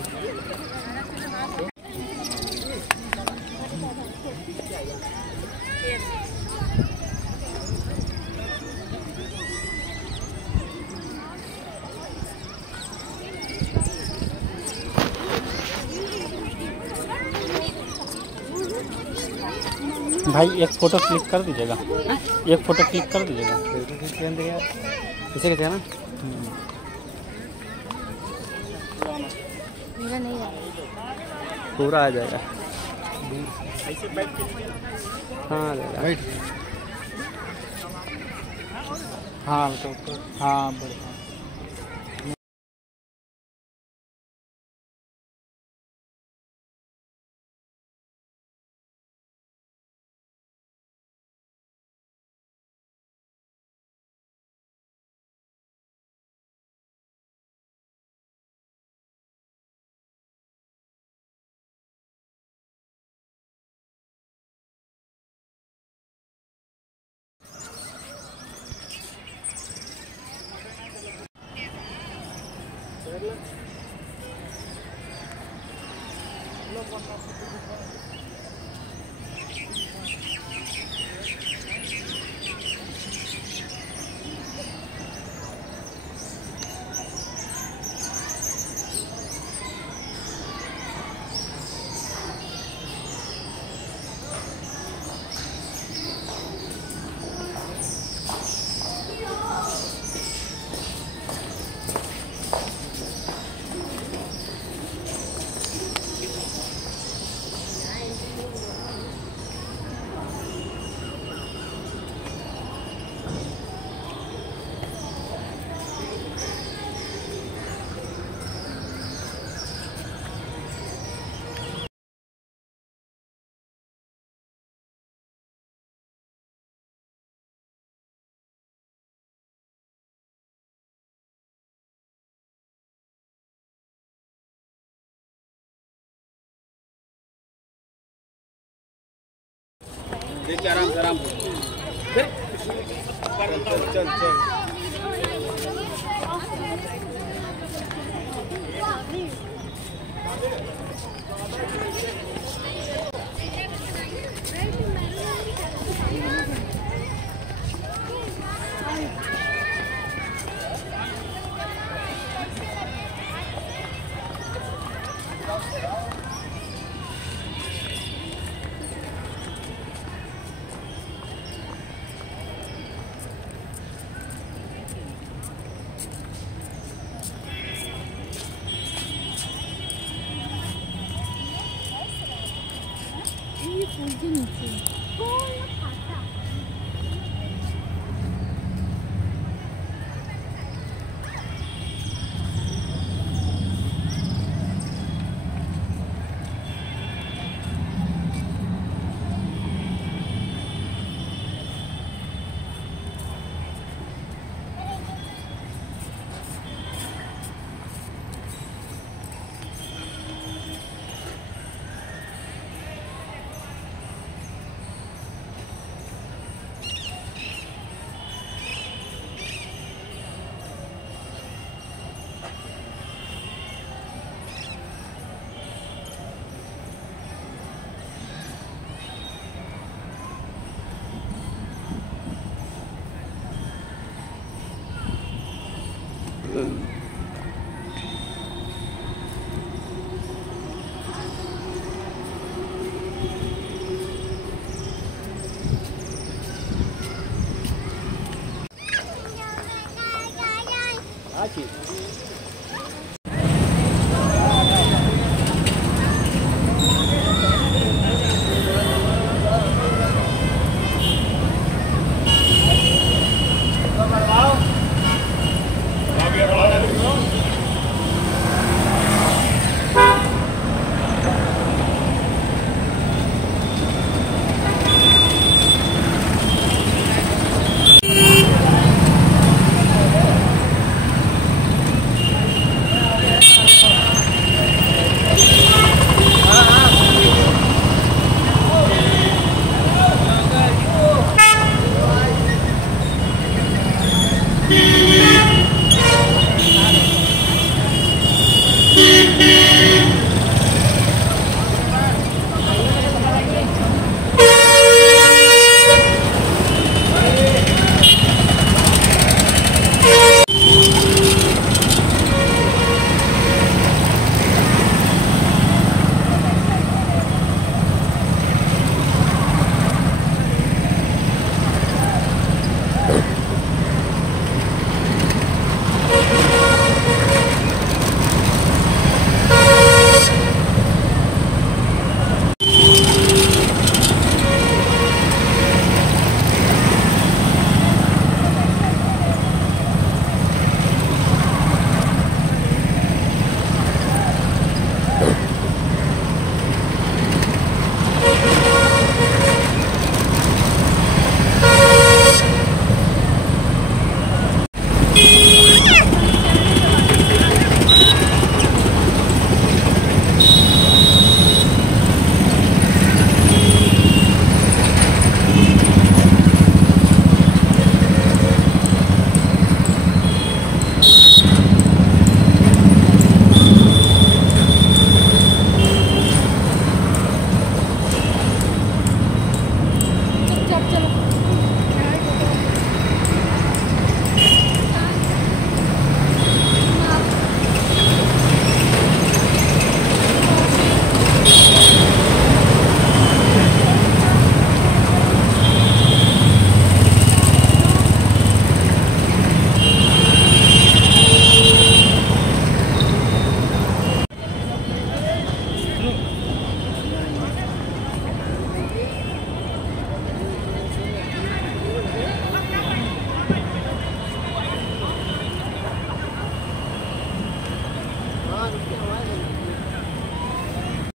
भाई एक फ़ोटो क्लिक कर दीजिएगा, एक फ़ोटो क्लिक कर दीजिएगा। इसे कहते हैं ना मेरा नहीं है पूरा आ जाएगा। हाँ राइट। हाँ तो हाँ बढ़िया। देखिए आराम से आराम से। चल चल चल। Thank you.